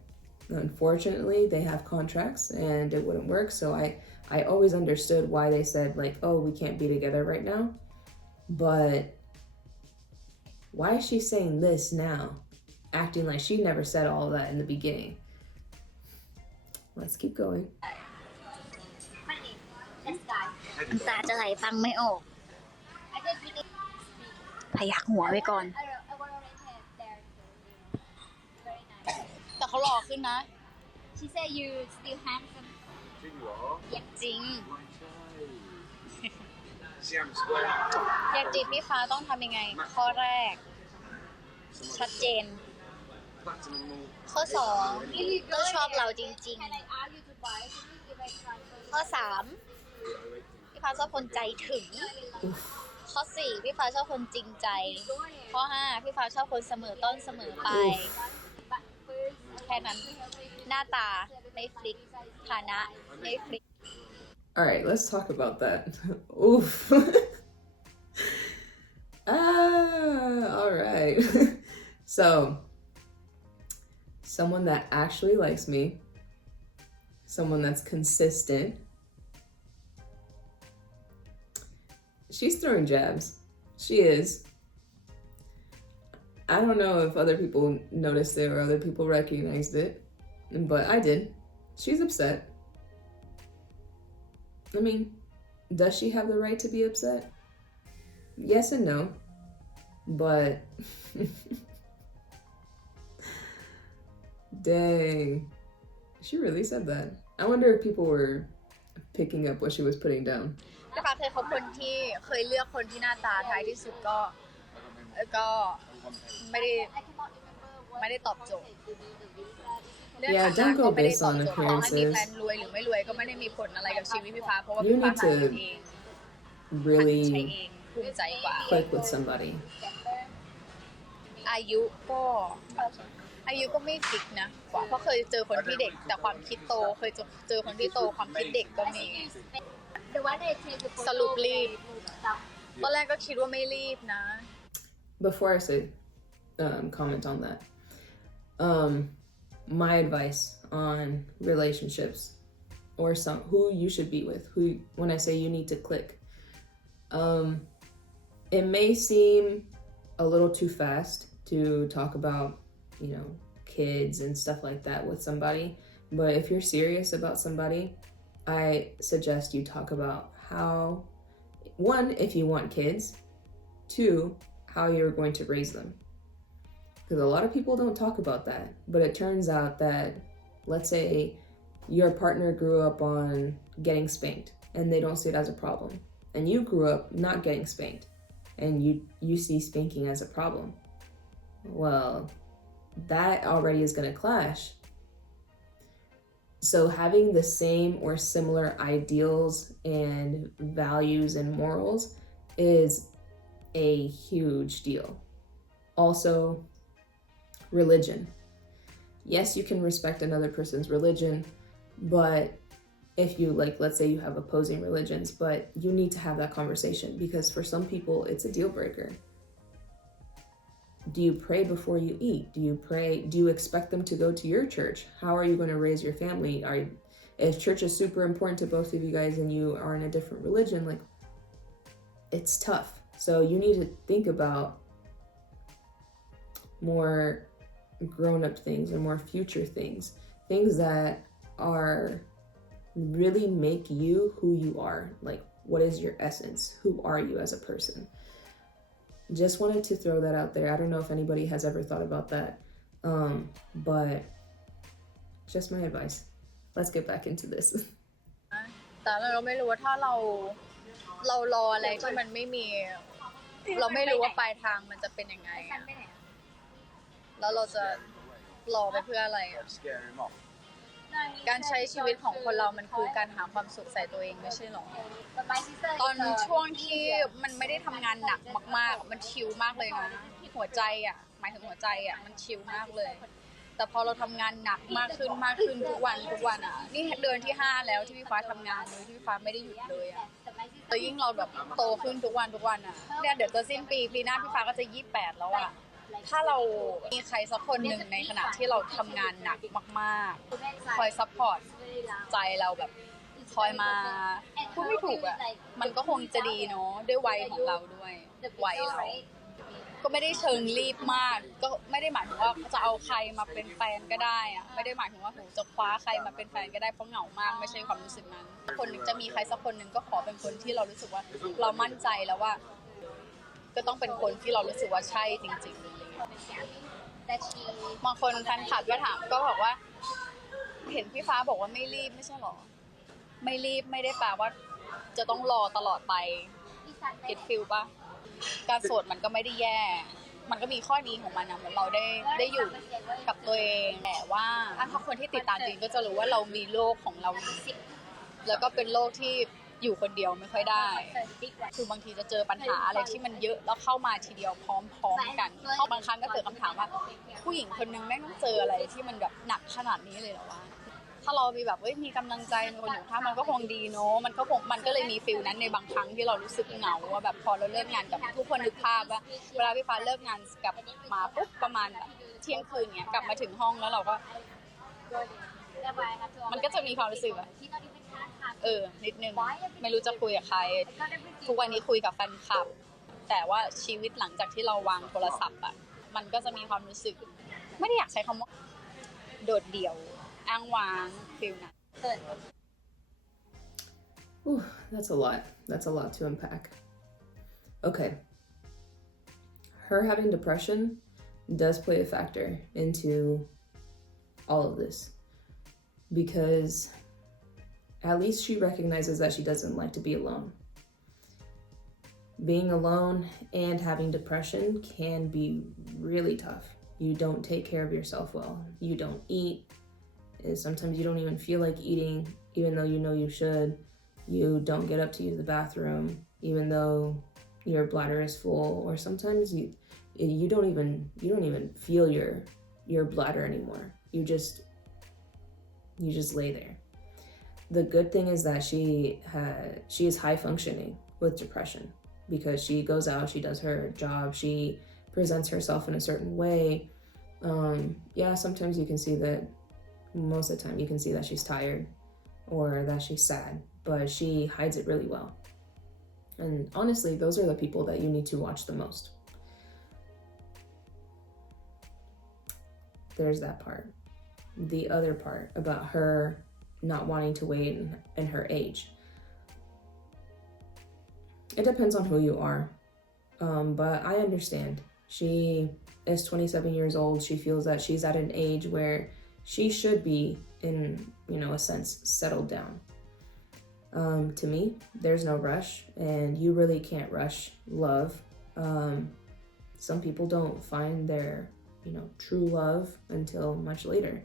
Unfortunately, they have contracts and it wouldn't work. So I always understood why they said like, oh, we can't be together right now. But why is she saying this now? Acting like she never said all of that in the beginning. Let's keep going. น้ำตาจะไหลฟังไม่ออกพยักหัวไว้ก่อน แต่เขาหล่อขึ้นนะ She said you still handsome จริงเหรอจริงอยากจีบพี่ฟ้าต้องทำยังไงข้อแรกชัดเจนข้อ2ต้องชอบเราจริงๆข้อ3พี่ฟ้าชอบคนใจถึงข้อ4พี่ฟ้าชอบคนจริงใจข้อ5พี่ฟ้าชอบคนเสมอต้นเสมอปลายแค่นั้นหน้าตาไม่ฟลิกฐานะไม่ฟลิก All right, let's talk about that. Oof. All right. So, someone that actually likes me, someone that's consistent. She's throwing jabs. She is. I don't know if other people noticed it or other people recognized it, but I did. She's upset. I mean, does she have the right to be upset? Yes and no, but dang, she really said that. I wonder if people were picking up what she was putting down. พี่ฟ้าเคยคบคนที่เคยเลือกคนที่หน้าตาท้ายที่สุดก็ไม่ได้ตอบโจทย์ Yeah, don't go based on ขอให้มีแฟ appearances. นรวยหรือไม่รวยก็ไม่ได้มีผลอะไรกับชีวิตพี่ฟ้าเพราะว่าพี่ You ฟ้า need หาเงิน to เอง really ใช้เองภูมิใจกว่า click with somebody. อายุก็ไม่ฟิกนะเพราะเคยเจอคนที่เด็กแต่ความคิดโตเคยเจอคนที่โตความคิดเด็กก็มีสรุปรีบตอนแรกก็คิดว่าไม่รีบนะ Before I say comment on that, my advice on relationships or who you should be with, when I say you need to click, it may seem a little too fast to talk about, kids and stuff like that with somebody, but if you're serious about somebody, I suggest you talk about how, 1, if you want kids, 2, how you're going to raise them. Because a lot of people don't talk about that, but it turns out that, let's say your partner grew up on getting spanked and they don't see it as a problem, and you grew up not getting spanked and you see spanking as a problem. Well, that already is going to clash. So having the same or similar ideals and values and morals is a huge deal. Also, religion. Yes, you can respect another person's religion, but if you let's say you have opposing religions, but you need to have that conversation because for some people it's a deal breaker. Do you pray before you eat? Do you expect them to go to your church? How are you going to raise your family? If church is super important to both of you guys and you are in a different religion, it's tough. So you need to think about more grown-up things and more future things that are really make you who you are. What is your essence? Who are you as a person? Just wanted to throw that out there. I don't know if anybody has ever thought about that, but just my advice. Let's get back into this. แต่เราไม่รู้ว่าถ้าเรารออะไรที่มันไม่มี เราไม่รู้ว่าปลายทางมันจะเป็นยังไงแล้วเราจะรอไปเพื่ออะไรการใช้ชีวิตของคนเรามันคือการหาความสุขใส่ตัวเองไม่ใช่หรอตอนช่วงที่มันไม่ได้ทำงานหนักมากๆมันชิลมากเลยนะหัวใจหมายถึงหัวใจมันชิลมากเลยแต่พอเราทำงานหนักมากขึ้นทุกวันนี่เดือนที่5แล้วที่พี่ฟ้าทำงานโดยที่พี่ฟ้าไม่ได้หยุดเลยแต่ยิ่งเราแบบโตขึ้นทุกวันเนี่ยเดี๋ยวจะสิ้นปีหน้าพี่ฟ้าก็จะ28แล้ว ถ้าเรามีใครสักคนหนึ่งในขณะที่เราทำงานหนักมากๆคอยซัพพอร์ตใจเราแบบคอยมาพูดไม่ถูกอะมันก็คงจะดีเนาะด้วยวัยของเราด้วยวัยเราก็ไม่ได้เชิงรีบมากก็ไม่ได้หมายถึงว่าจะเอาใครมาเป็นแฟนก็ได้อะไม่ได้หมายถึงว่าจะคว้าใครมาเป็นแฟนก็ได้เพราะเหงามากไม่ใช่ความรู้สึกนั้นคนหนึ่งจะมีใครสักคนหนึ่งก็ขอเป็นคนที่เรารู้สึกว่าเรามั่นใจแล้วว่าก็ต้องเป็นคนที่เรารู้สึกว่าใช่จริงๆบางคนแฟนคลับก็ถามก็บอกว่าเห็นพี่ฟ้าบอกว่าไม่รีบไม่ใช่หรอไม่รีบไม่ได้แปลว่าจะต้องรอตลอดไปเก็ตฟิลป่ะการโสดมันก็ไม่ได้แย่มันก็มีข้อดีของมันนะเหมือนเราได้อยู่กับตัวเองแต่ว่าถ้าคนที่ติดตามจริงก็จะรู้ว่าเรามีโลกของเราแล้วก็เป็นโลกที่อยู่คนเดียวไม่ค่อยได้คือบางทีจะเจอปัญหาอะไรที่มันเยอะแล้วเข้ามาทีเดียวพร้อมกันบางครั้งก็เกิดคำถามว่าผู้หญิงคนนึงแม่งต้องเจออะไรที่มันแบบหนักขนาดนี้เลยเหรอวะถ้าเรามีแบบมีกำลังใจมีคนอยู่ข้างมันก็คงดีเนาะมันก็เลยมีฟีลนั้นในบางครั้งที่เรารู้สึกเหงาว่าแบบพอเราเลิกงานกับทุกคนนึกภาพว่าเวลาพี่ฟ้าเลิกงานกลับมาปุ๊บประมาณแบบเที่ยงคืนเงี้ยกลับมาถึงห้องแล้วเราก็มันก็จะมีความรู้สึกแบบนิดนึงไม่รู้จะคุยกับใครทุกวันนี้คุยกับแฟนคลับแต่ว่าชีวิตหลังจากที่เราวางโทรศัพท์อ่ะมันก็จะมีความรู้สึกไม่ได้อยากใช้คำว่าโดดเดี่ยวอ้างว้างฟิลนะ Ooh, that's a lot. That's a lot to unpack. Okay. Her having depression does play a factor into all of this because at least she recognizes that she doesn't like to be alone. Being alone and having depression can be really tough. You don't take care of yourself well. You don't eat. Sometimes you don't even feel like eating, even though you know you should. You don't get up to use the bathroom, even though your bladder is full. Or sometimes you don't even feel your bladder anymore. You just lay there. The good thing is that she is high functioning with depression because she goes out, she does her job, she presents herself in a certain way. Yeah, sometimes you can see that. Most of the time you can see that she's tired or that she's sad, but she hides it really well. And honestly, those are the people that you need to watch the most. There's that part. The other part about her not wanting to wait and her age. It depends on who you are, but I understand. She is 27 years old. She feels that she's at an age where she should be in, a sense, settled down. To me, there's no rush, and you really can't rush love. Some people don't find their, true love until much later.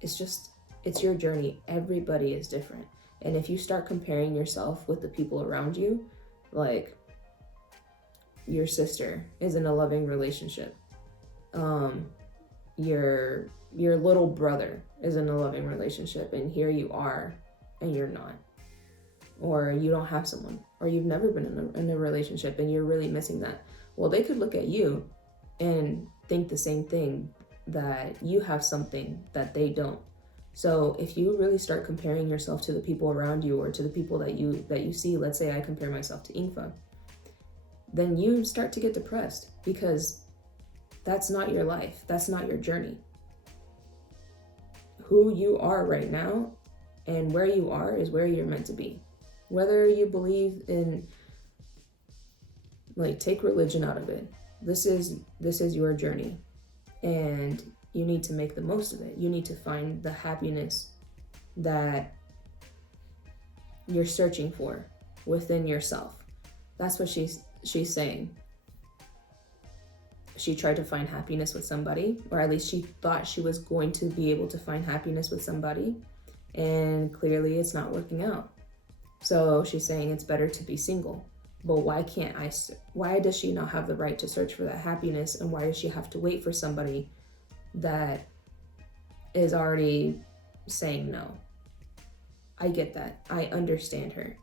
It's your journey. Everybody is different. And if you start comparing yourself with the people around you, like your sister is in a loving relationship, your little brother is in a loving relationship, and here you are and you're not, or you don't have someone, or you've never been in a relationship and you're really missing that. Well, they could look at you and think the same thing, that you have something that they don't. So if you really start comparing yourself to the people around you or to the people that you see, let's say I compare myself to Engfa, then you start to get depressed because that's not your life. That's not your journey. Who you are right now and where you are is where you're meant to be. Whether you believe in, take religion out of it. This is your journey, and you need to make the most of it. You need to find the happiness that you're searching for within yourself. That's what she's saying. She tried to find happiness with somebody, or at least she thought she was going to be able to find happiness with somebody, and clearly it's not working out. So she's saying it's better to be single. But why does she not have the right to search for that happiness, and why does she have to wait for somebody that is already saying no? I get that. I understand her.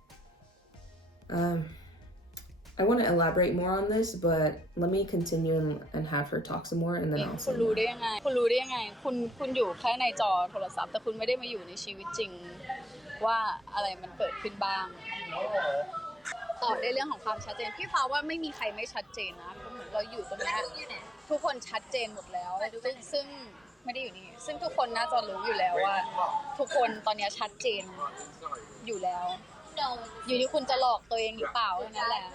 I want to elaborate more on this, but let me continue and have her talk some more, and then I'll คุณ say รู้ more. ได้ยังไงคุณอยู่แค่ในจอโทรศัพท์แต่คุณไม่ได้มาอยู่ในชีวิตจริงว่าอะไรมันเกิดขึ้นบ้างต่อในเรื่องของความชัดเจนพี่ฟ้าว่าไม่มีใครไม่ชัดเจนนะเหมือนเราอยู่ตรงนี้ทุกคนชัดเจนหมดแล้วซึ่งไม่ได้อยู่นี่ซึ่งทุกคนน่าจะรู้อยู่แล้วว่าทุกคนตอนนี้ชัดเจนอยู่แล้วอยู่ที่คุณจะหลอกตัวเองหรือเปล่าแค่นั้นแหละ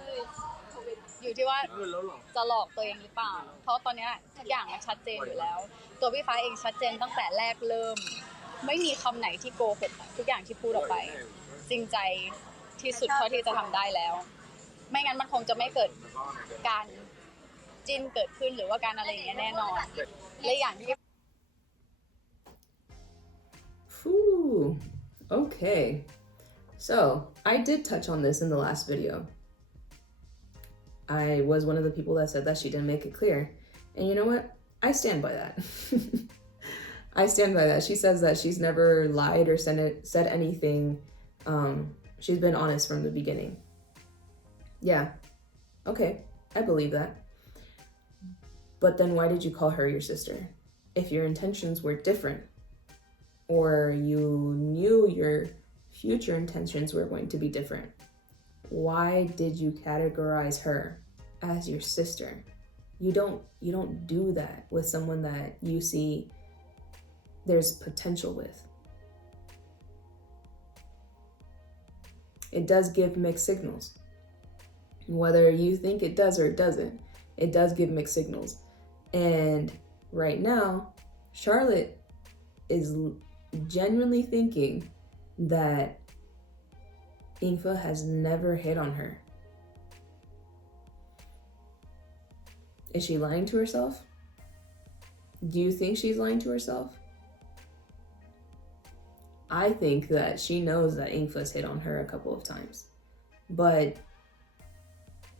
อยู่ที่ว่าจะหลอกตัวเองหรือเปล่าเพราะตอนนี้ทุกอย่างมันชัดเจนอยู่แล้วตัวพี่ฟ้าเองชัดเจนตั้งแต่แรกเริ่มไม่มีคำไหนที่โกหกทุกอย่างที่พูดออกไปจริงใจที่สุดเท่าที่จะทำได้แล้วไม่งั้นมันคงจะไม่เกิดการจิ้นเกิดขึ้นหรือว่าการอะไรอย่างเงี้ยแน่นอนและอย่างที่ Whew. Okay. So, I did touch on this in the last video. I was one of the people that said that she didn't make it clear. And you know what? I stand by that. I stand by that. She says that she's never lied or said anything. She's been honest from the beginning. Yeah. Okay. I believe that. But then why did you call her your sister? If your intentions were different, or you knew your future intentions were going to be different, why did you categorize her as your sister? You don't do that with someone that you see there's potential with. It does give mixed signals. Whether you think it does or it doesn't, it does give mixed signals. And right now, Charlotte is genuinely thinking that Engfa has never hit on her. Is she lying to herself? Do you think she's lying to herself? I think that she knows that Engfa's hit on her a couple of times. But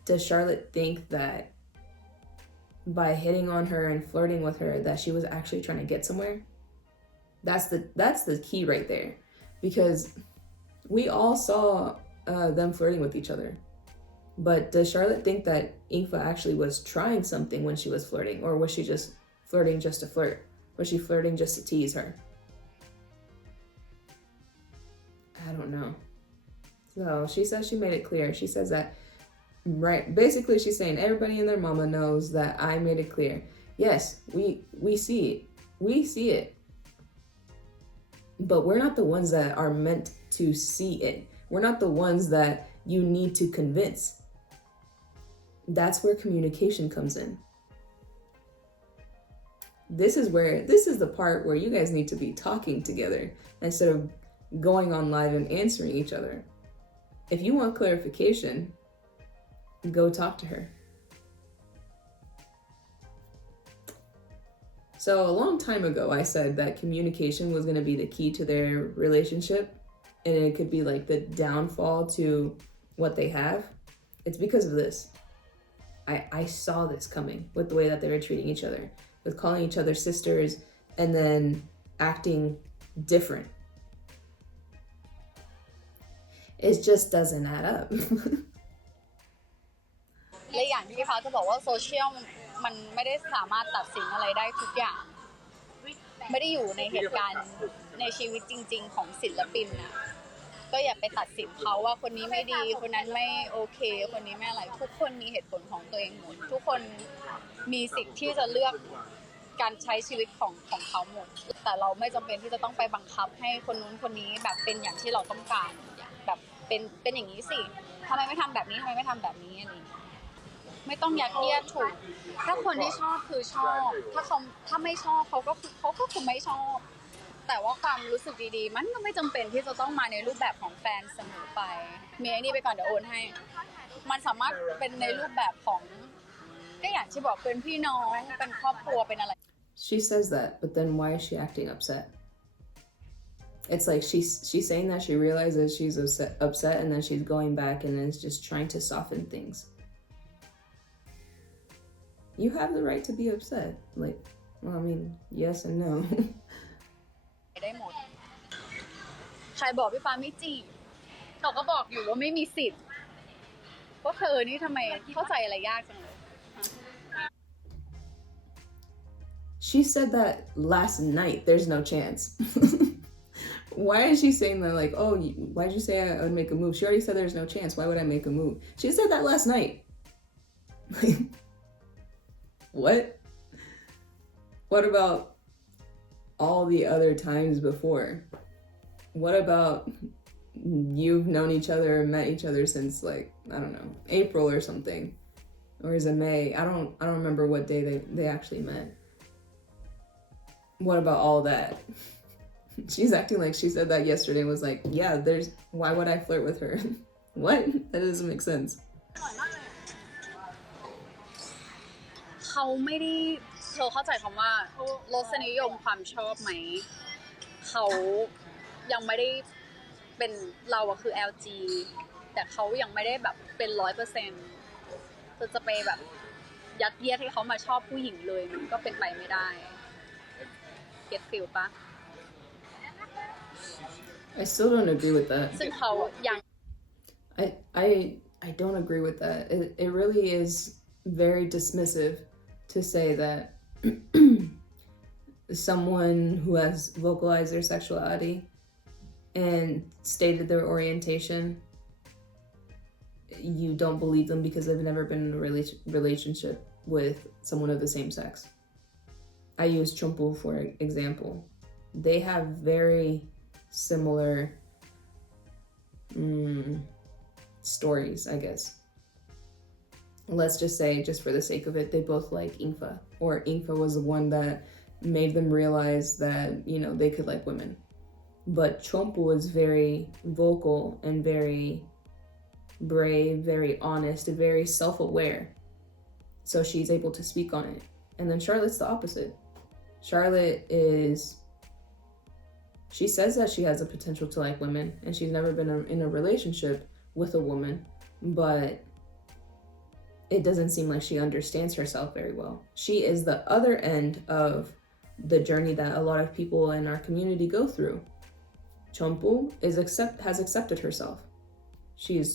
does Charlotte think that by hitting on her and flirting with her that she was actually trying to get somewhere? That's the key right there. Because we all saw them flirting with each other. But does Charlotte think that Engfa actually was trying something when she was flirting? Or was she just flirting just to flirt? Was she flirting just to tease her? I don't know. So she says she made it clear. She says that, right, basically she's saying everybody and their mama knows that I made it clear. Yes, we see it. We see it. But we're not the ones that are meant to see it. We're not the ones that you need to convince. That's where communication comes in. This is the part where you guys need to be talking together instead of going on live and answering each other. If you want clarification, go talk to her. So a long time ago, I said that communication was going to be the key to their relationship, and it could be like the downfall to what they have. It's because of this. I saw this coming with the way that they were treating each other, with calling each other sisters and then acting different. It just doesn't add up. และอย่างที่พี่ฟ้าจะบอกว่าโซเชียลมันไม่ได้สามารถตัดสินอะไรได้ทุกอย่างไม่ได้อยู่ในเหตุการณ์ในชีวิตจริงๆของศิลปินนะก็อย่าไปตัดสินเขาว่าคนนี้ไม่ดีคนนั้นไม่โอเคคนนี้ไม่อะไรทุกคนมีเหตุผลของตัวเองหมดทุกคนมีสิทธิ์ที่จะเลือกการใช้ชีวิตของเขาหมดแต่เราไม่จำเป็นที่จะต้องไปบังคับให้คนนู้นคนนี้แบบเป็นอย่างที่เราต้องการแบบเป็นอย่างนี้สิทำไมไม่ทำแบบนี้ทำไมไม่ทำแบบนี้อะไรไม่ต้องยัดเยียดถูกถ้าคนที่ชอบคือชอบถ้าไม่ชอบเขาก็คือไม่ชอบแต่ว่าความรู้สึกดีๆมันก็ไม่จำเป็นที่จะต้องมาในรูปแบบของแฟนเสมอไปมีไอ้นี่ไปก่อนเดี๋ยวโอนให้มันสามารถเป็นในรูปแบบของก็อย่างที่บอกเป็นพี่น้องเป็นครอบครัวเป็นอะไร She says that, but then why is she acting upset? It's like she's saying that she realizes she's upset and then she's going back and is just trying to soften things. You have the right to be upset. Like, well, I mean, yes and no. ได้หมดใครบอกพี่ฟ้าไม่จีบเขาก็บอกอยู่ว่าไม่มีสิทธิ์ ว่าเธอนี่ทำไมเข้าใจอะไรยากจังเลย She said that last night. There's no chance. Why is she saying that? Like, oh, why'd you say I would make a move? She already said there's no chance. Why would I make a move? She said that last night. What? What about all the other times before? What about you've known each other and met each other since, like, I don't know, April or something? Or is it May? I don't remember what day they actually met. What about all that? She's acting like she said that yesterday and was like, yeah, why would I flirt with her? What? That doesn't make sense. เขาไม่ได้เธอเข้าใจคำว่ารสนิยมความชอบไหมเขายังไม่ได้เป็นเราอะคือ LG แต่เขายังไม่ได้แบบเป็น 100% จะไปแบบยัดเยียดให้เขามาชอบผู้หญิงเลยมันก็เป็นไปไม่ได้ get feel ปะ I still don't agree with that. ซึ่งเขายัง I don't agree with that. It really is very dismissive to say that someone who has vocalized their sexuality and stated their orientation, you don't believe them because they've never been in a relationship with someone of the same sex. I use Chompu for example. They have very similar stories, I guess. Let's just say, just for the sake of it, they both like Engfa, or Engfa was the one that made them realize that, you know, they could like women. But Chompu is very vocal and very brave, very honest, and very self-aware. So she's able to speak on it. And then Charlotte's the opposite. Charlotte she says that she has a potential to like women, and she's never been in a relationship with a woman, but it doesn't seem like she understands herself very well. She is the other end of the journey that a lot of people in our community go through. Chompu has accepted herself. She's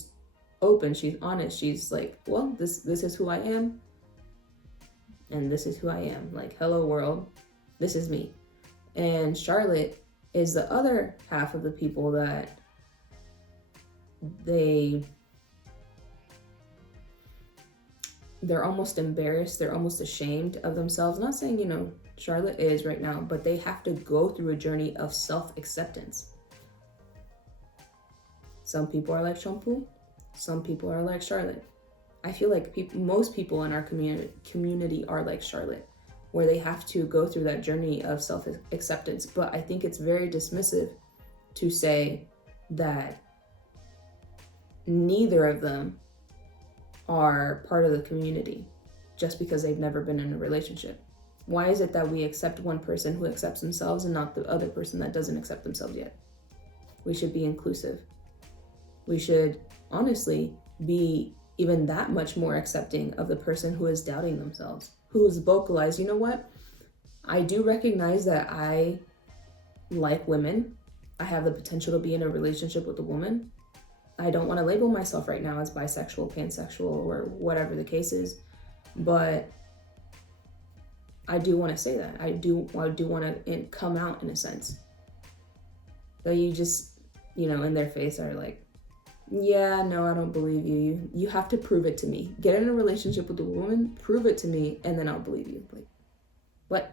open, she's honest, she's like, well, this is who I am, and this is who I am. Like, hello world, this is me. And Charlotte is the other half of the people that they're almost embarrassed, they're almost ashamed of themselves. Not saying, you know, Charlotte is right now, but they have to go through a journey of self-acceptance. Some people are like Chompu, some people are like Charlotte. I feel like most people in our community are like Charlotte, where they have to go through that journey of self-acceptance. But I think it's very dismissive to say that neither of them are part of the community just because they've never been in a relationship. Why is it that we accept one person who accepts themselves and not the other person that doesn't accept themselves yet? We should be inclusive. We should honestly be even that much more accepting of the person who is doubting themselves, who's vocalized, you know what? I do recognize that I like women. I have the potential to be in a relationship with a woman. I don't want to label myself right now as bisexual, pansexual, or whatever the case is, but I do want to say that. I do want to come out in a sense. Though you just, you know, in their face are like, yeah, no, I don't believe you. You have to prove it to me. Get in a relationship with a woman, prove it to me, and then I'll believe you. Like, what?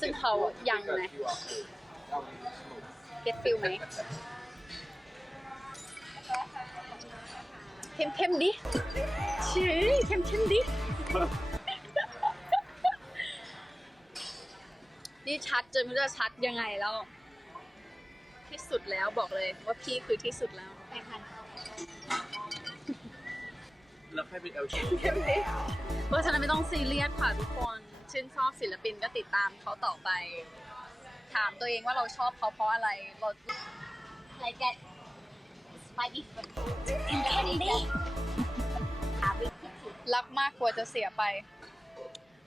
ซึ่งเขายังไง get feel ไหมเข้มดิชี้เข้มดิ นี่ชัดจนไม่รู้จะชัดยังไงแล้วที่สุดแล้วบอกเลยว่าพี่คือที่สุดแล้วไปคัน แล้วใครเป็น LG เข้มดิเพราะฉะนั้นไม่ต้องซีเรียสค่ะทุกคนชื่นชอบศิลปินก็ติดตามเขาต่อไปถามตัวเองว่าเราชอบเขาเพราะอะไรเรา like that spicy food in candy รักมากกว่าจะเสียไป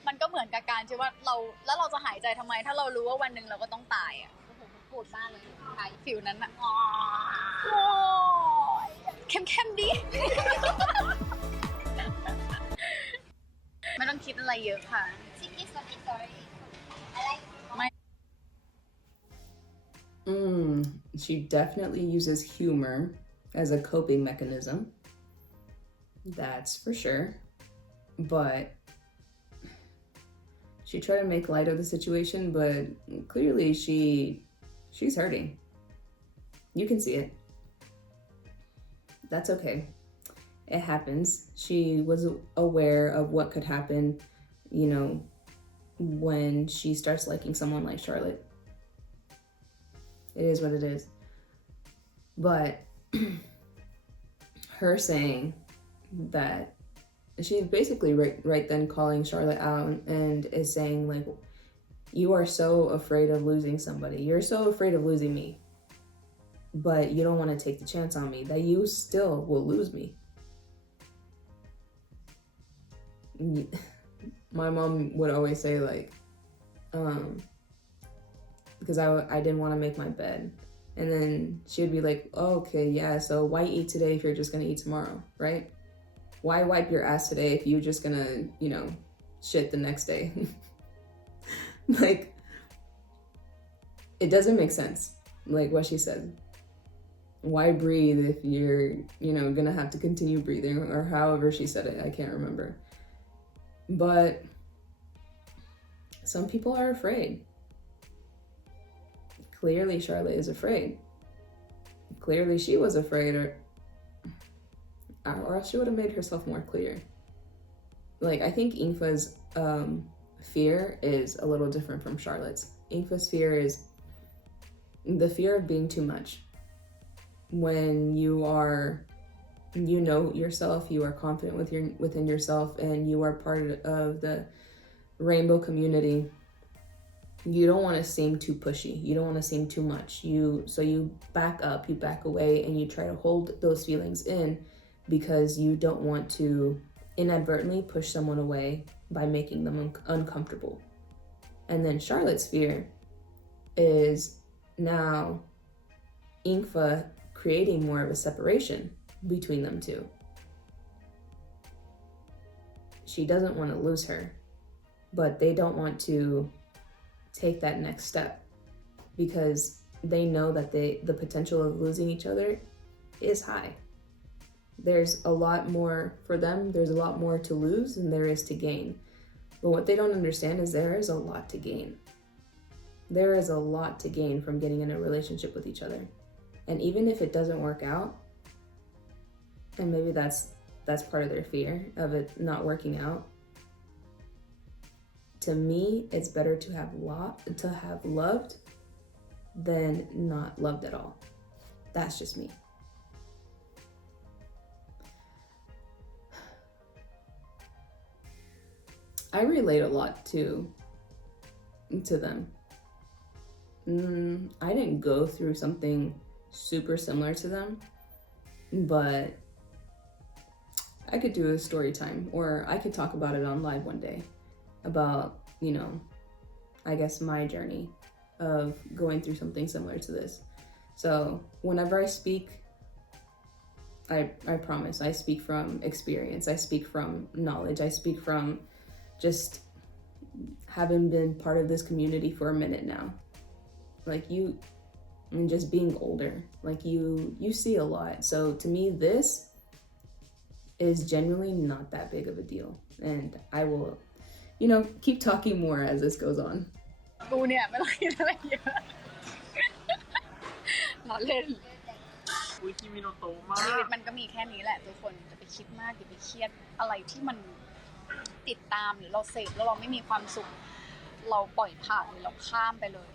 มันก็เหมือนกับการที่ว่าเราจะหายใจทำไมถ้าเรารู้ว่าวันหนึ่งเราก็ต้องตายอ่ะ โกรธมากเลย ฟิลนั้นอ่ะ เข้มๆดิ ไม่ต้องคิดอะไรเยอะค่ะ She definitely uses humor as a coping mechanism. That's for sure. But she tried to make light of the situation, but clearly she's hurting. You can see it. That's okay. It happens. She was aware of what could happen, you know, when she starts liking someone like Charlotte. It is what it is. But her saying that, she's basically right then calling Charlotte out and is saying, like, you are so afraid of losing somebody. You're so afraid of losing me. But you don't want to take the chance on me that you still will lose me. My mom would always say, like, because I didn't want to make my bed. And then she would be like, oh, okay, yeah, so why eat today if you're just going to eat tomorrow, right? Why wipe your ass today if you're just going to, you know, shit the next day? Like, it doesn't make sense, like what she said. Why breathe if you're, you know, going to have to continue breathing, or however she said it, I can't remember. But some people are afraid. Clearly Charlotte is afraid. Clearly she was afraid, or else she would have made herself more clear. Like, I think Engfa's fear is a little different from Charlotte's. Engfa's fear is the fear of being too much. When you are, you know yourself, you are confident within yourself, and you are part of the rainbow community, you don't want to seem too pushy. You don't want to seem too much. So you back up, you back away, and you try to hold those feelings in because you don't want to inadvertently push someone away by making them uncomfortable. And then Charlotte's fear is now Engfa creating more of a separation between them two. She doesn't want to lose her, but they don't want to take that next step because they know that the potential of losing each other is high. There's a lot more for them. There's a lot more to lose than there is to gain. But what they don't understand is there is a lot to gain. There is a lot to gain from getting in a relationship with each other. And even if it doesn't work out, and maybe that's part of their fear of it not working out, to me, it's better to have loved than not loved at all. That's just me. I relate a lot to them. I didn't go through something super similar to them, but I could do a story time, or I could talk about it on live one day about, you know, I guess my journey of going through something similar to this. So whenever I speak, I promise I speak from experience. I speak from knowledge. I speak from just having been part of this community for a minute now. Like and just being older, like you see a lot. So to me, this is genuinely not that big of a deal. And I will, you know, keep talking more as this goes on. กูเนี่ยไม่ต้องคิดอะไรเยอะ ล้อเล่น อุ้ยคิมิโนโตะมาก ชีวิตมันก็มีแค่นี้แหละทุกคนจะไปคิดมากอย่าไปเครียดอะไรที่มันติดตามหรือเราเสพแล้วเราไม่มีความสุขเราปล่อยผ่านหรือเราข้ามไปเลย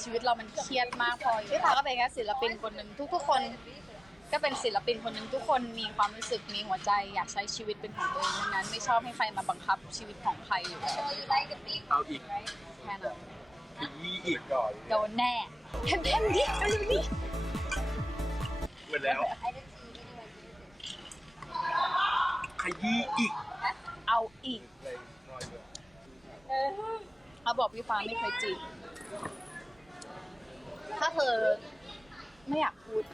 ชีวิตเรามันเครียดมากพออยู่พี่ตาก็เป็นแค่ศิลปินคนหนึ่งทุกคนก็เป็นศิลปินคนหนึ่งทุกคนมีความรู้สึกมีหัวใจอยากใช้ชีวิตเป็นของตัวเองดังนั้นไม่ชอบให้ใครมาบังคับชีวิตของใครอยู่แล้ว เอาอีก แค่นั้น อีกก่อน โดนแน่เข้มๆดิเอาดิ หมดแล้วขยี้อีก เอาอีกเขาบอกพี่ฟ้าไม่เคยจีบถ้าเธอไม่อยากพูด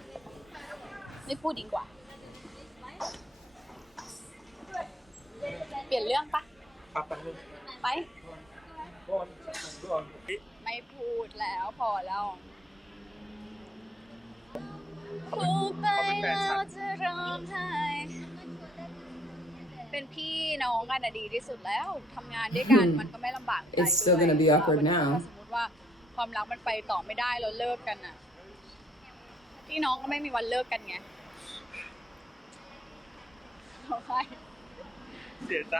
ไม่พูดดีกว่า เปลี่ยนเรื่องปะ ปักปักนึง ไป ก่อนก่อน ไม่พูดแล้วพอแล้วพูดไปแล้วจะร้องไห้เป็นพี่น้องกันอะดีที่สุดแล้วทำงานด้วยกันมันก็ไม่ลำบากใจ It's still gonna be awkward วันนี้ now. ถ้าสมมติว่าความรักมันไปต่อไม่ได้แล้วเลิกกันอะพี่น้องก็ไม่มีวันเลิกกันไงเอาไป เสียใจ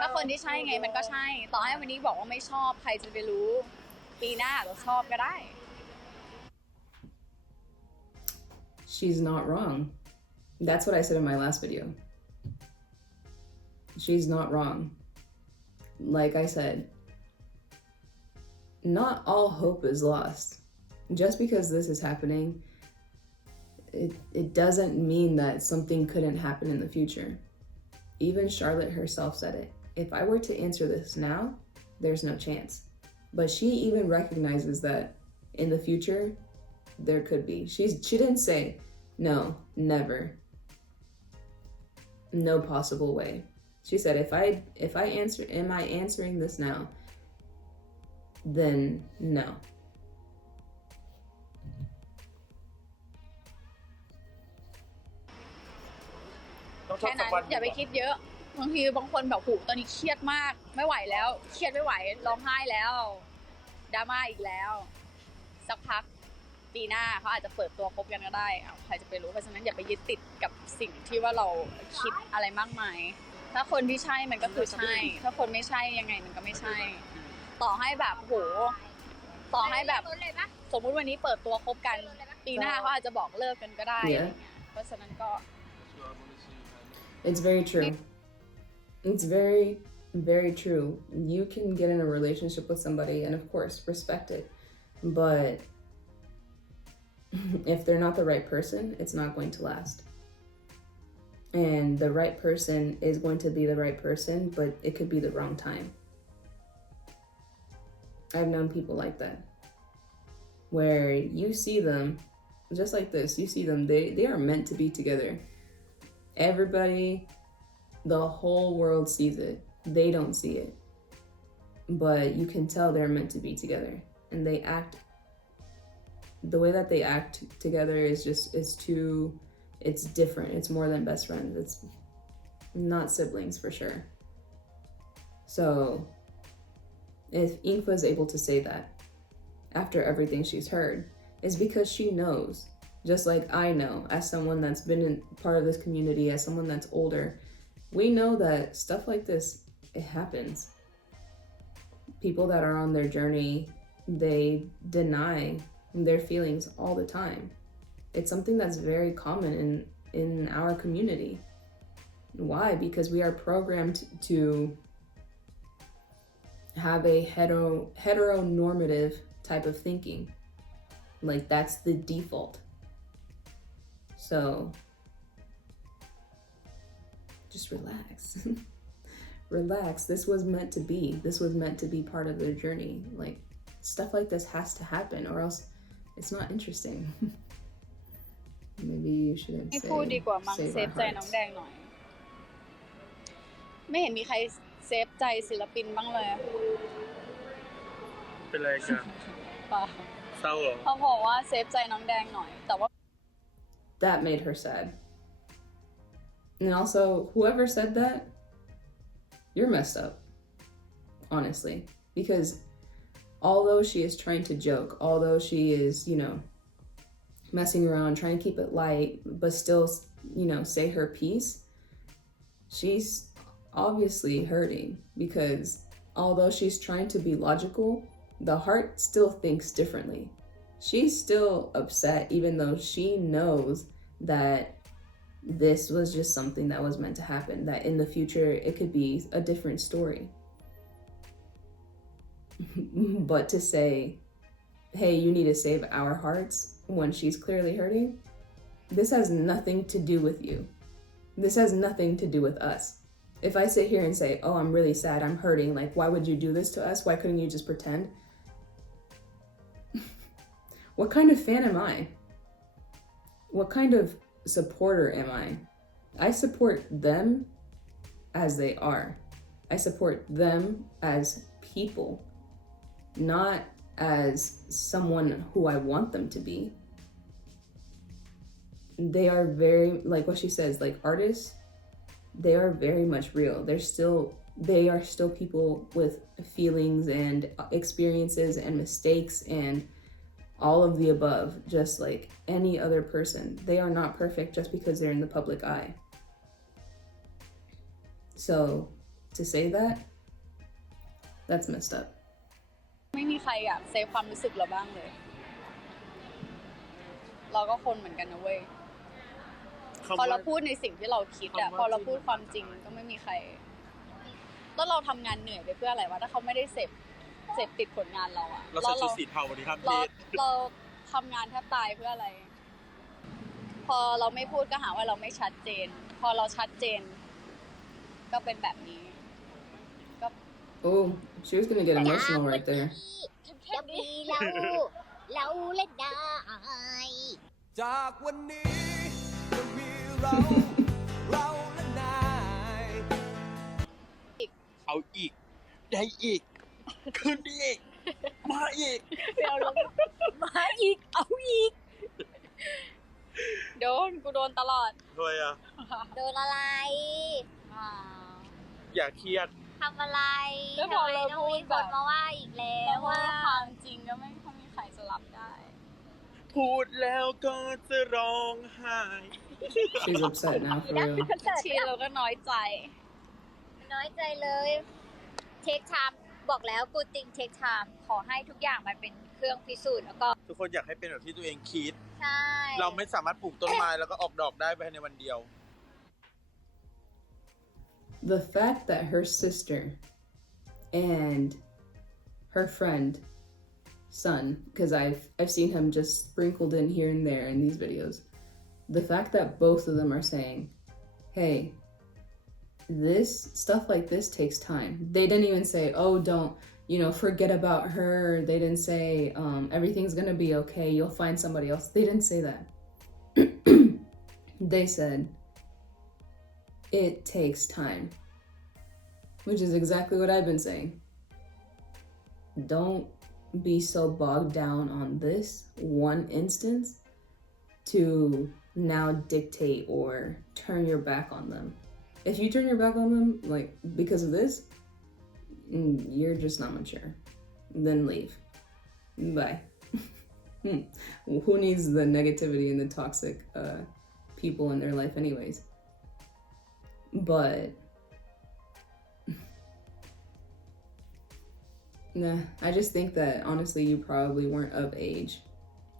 ถ้าคนที่ใช่ไงมันก็ใช่ ต่อให้วันนี้บอกว่าไม่ชอบใครจะไปรู้ ปีหน้าเราชอบก็ได้ She's not wrong. That's what I said in my last video. She's not wrong. Like I said, not all hope is lost. Just because this is happening, it doesn't mean that something couldn't happen in the future. Even Charlotte herself said it. If I were to answer this now, there's no chance. But she even recognizes that in the future, there could be. She didn't say, no, never. No possible way. She said, if I answer, am I answering this now? Then no. ต้องชอ แค่ บสั นั้ ก น วัน อย่าไปคิดเยอะบางทีบางคนแบบหูตอนนี้เครียดมากไม่ไหวแล้วเครียดไม่ไหวร้องไห้แล้วดราม่าอีกแล้วสักพักปีหน้าเขาอาจจะเปิดตัวคบกันก็ได้เอาใครจะไปรู้เพราะฉะนั้นอย่าไปยึดติดกับสิ่งที่ว่าเราคิดอะไรมากมายถ้าคนที่ใช่มันก็คือใช่ถ้าคนไม่ใช่ยังไงมันก็ไม่ใช่ ต่อให้แบบโหต่อให้แบบสมมุติวันนี้เปิดตัวคบกันปีหน้าเขาอาจจะบอกเลิกกันก็ได้อะไรอย่างเงี้ยเพราะฉะนั้นก็ It's very true. It's very, very true. You can get in a relationship with somebody and, of course, respect it. But if they're not the right person, it's not going to last. And the right person is going to be the right person, but it could be the wrong time. I've known people like that. Where you see them, just like this, you see them, they are meant to be together. Everybody, the whole world sees it. They don't see it. But you can tell they're meant to be together. And they act, the way that they act together is just, it's different. It's more than best friends. It's not siblings for sure. So if Engfa is able to say that after everything she's heard, is because she knows. Just like I know, as someone that's been in part of this community, as someone that's older, we know that stuff like this, it happens. People that are on their journey, they deny their feelings all the time. It's something that's very common in our community. Why? Because we are programmed to have a heteronormative type of thinking. Like that's the default. So just relax. Relax. This was meant to be. This was meant to be part of their journey. Like stuff like this has to happen or else it's not interesting. Maybe you shouldn't ไม่ say พูดดีกว่ามั้ง save เซ our ฟใจน้อง hearts. แดงหน่อย ไม่เห็นมีใครเซฟใจศิลปินบ้างเลย เป็นไรกัน เปล่า เศร้าเหรอ เขาบอกว่าเซฟใจน้องแดงหน่อยแต่ว่า That made her sad. And also, whoever said that, you're messed up. Honestly. Because although she is trying to joke, although she is, messing around, trying to keep it light, but still, say her piece, she's obviously hurting because although she's trying to be logical, the heart still thinks differently. She's still upset even though she knows that this was just something that was meant to happen, that in the future it could be a different story. But to say, hey, you need to save our hearts when she's clearly hurting, this has nothing to do with you. This has nothing to do with us. If I sit here and say, oh, I'm really sad, I'm hurting, like, why would you do this to us? Why couldn't you just pretend? What kind of fan am I? what kind of supporter am I? I support them as they are. I support them as people, not as someone who I want them to be. They are very, like what she says, like artists, they are very much real. They are still people with feelings and experiences and mistakes and all of the above, just like any other person. They are not perfect just because they're in the public eye. So to say that, that's messed up. ไม่มีใครอยากเซฟความรู้สึกเราบ้างเลย เราก็คนเหมือนกันนะเว้ย พอเราพูดในสิ่งที่เราคิดอะพอเราพูดความจริงก็ไม่มีใครแล้วเราทำงานเหนื่อยไปเพื่ออะไรวะถ้าเขาไม่ได้เสพติดผลงานเราอะเราใส่ชุดสีเทาวันนี้ทำเพศเราทำงานแทบตายเพื่ออะไร พอเราไม่พูดก็หาว่าเราไม่ชัดเจน พอเราชัดเจนก็เป็นแบบนี้ Oh, she was gonna get emotional right there. จะมีเราเล่นได้ จากวันนี้จะมีเราและนาย เอาอีกได้อีกขึ้นอีกมาอีก เอาลงมาอีกเอาอีกกูโดนตลอด ด้วยอ่ะ โดนอะไร อย่าเครียด ทำอะไร ก็พอเรา ต้อง พู มี ด ค แบบ นมาว่าอีกแล้ แล้ว ว ว่า ว่า ความจริงก็ไม่ค่อยมีใครจะรับได้ พูดแล้วก็จะร้องไห้ She's upset now for real. ชีเราก็น้อยใจ น้อยใจเลยเทคไทม์บอกแล้วกูติงเทคไทม์ขอให้ทุกอย่างมันเป็นเครื่องพิสูจน์แล้วก็ ทุกคนอยากให้เป็นแบบที่ตัวเองคิด ใช่ เราไม่สามารถปลูกต้นไม้แล้วก็ออกดอกได้ภายในวันเดียว The fact that her sister and her friend son, because I've seen him just sprinkled in here and there in these videos, the fact that both of them are saying, hey, this stuff like this takes time. They didn't even say, oh, don't, forget about her. They didn't say, everything's gonna be okay, you'll find somebody else. They didn't say that. They said, it takes time, which is exactly what I've been saying. Don't be so bogged down on this one instance to now dictate or turn your back on them. If you turn your back on them, like, because of this, you're just not mature. Then leave. Bye. Who needs the negativity and the toxic people in their life anyways? But nah, I just think that honestly you probably weren't of age,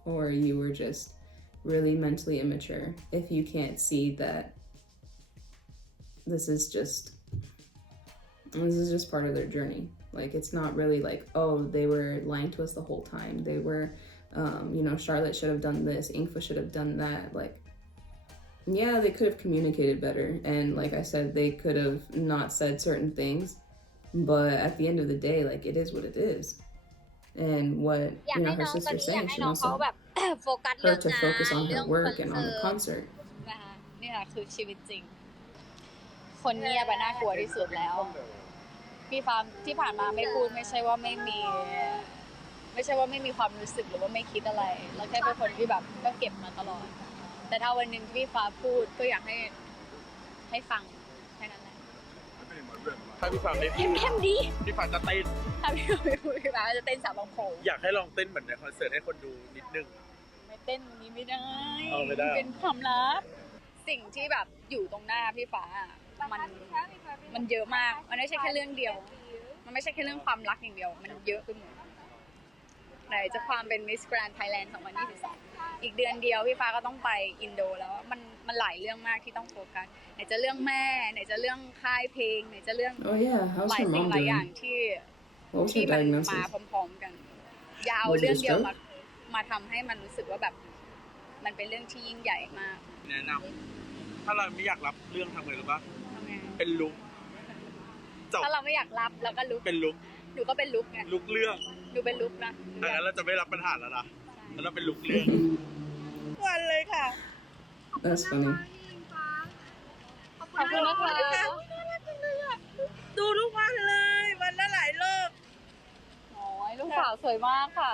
or you were just really mentally immature if you can't see that this is just part of their journey. Like, it's not really like, oh, they were lying to us the whole time. They were Charlotte should have done this, Engfa should have done that. Like, yeah, they could have communicated better, and like I said, they could have not said certain things, but at the end of the day, like, it is what it is. And what her sister's saying, she wants her to focus on her work and on the concert. นะคะนี่ค่ะคือชีวิตจริง คนเงียบน่ากลัวที่สุดแล้ว พี่ฟาร์มที่ผ่านมาไม่พูดไม่ใช่ว่าไม่มีความรู้สึกหรือว่าไม่คิดอะไรเราแค่เป็นคนที่แบบก็เก็บมาตลอด แต่ถ้าวันหนึ่งพี่ฟ้าพูดก็อยากให้ฟังแค่นั้นแหละ ถ้าพี่ฟาร์มไม่พูด เข้มดี พี่ฟาร์มจะเต้น ถ้าพี่ฟ้าไม่พูดพี่ฟ้าจะเต้นสาวบางโขง อยากให้ลองเต้นเหมือนในคอนเสิร์ตให้คนดูนิดนึง ไม่เต้นนี้ไม่ได้ ไม่ได้ เป็นความลับสิ่งที่แบบอยู่ตรงหน้าพี่ฟ้ามันเยอะมากมันไม่ใช่แค่เรื่องเดียวมันไม่ใช่แค่เรื่องความรักอย่างเดียวมันเยอะไปหมดไหนจะความเป็น Miss Grand Thailand 2023อีกเดือนเดียวพี่ฟ้าก็ต้องไปอินโดแล้วมันหลายเรื่องมากที่ต้องโฟกัสไหนจะเรื่องแม่ไหนจะเรื่องค่ายเพลงไหนจะเรื่องหลายสิ่งหลายอย่างที่มันมาพร้อมๆกันยาวเรื่องเดียวมาทำให้มันรู้สึกว่าแบบมันเป็นเรื่องที่ยิ่งใหญ่มากแนะนำถ้าเราไม่อยากรับเรื่องทำไงรู้ป่ะเป็นลุกถ้าเราไม่อยากรับเราก็ลุกเป็นลุกหนูก็เป็นลุกไงลุกเรื่องหนูเป็นลุกนะงั้นเราจะไม่รับปัญหาแล้วนะแล้วเราเป็นลุกเรื่องวันเลยค่ะ That's funny. ขอบคุณนะคะ ดูทุกวันเลยวันละหลายรอบ โอ้ยลูกสาวสวยมากค่ะ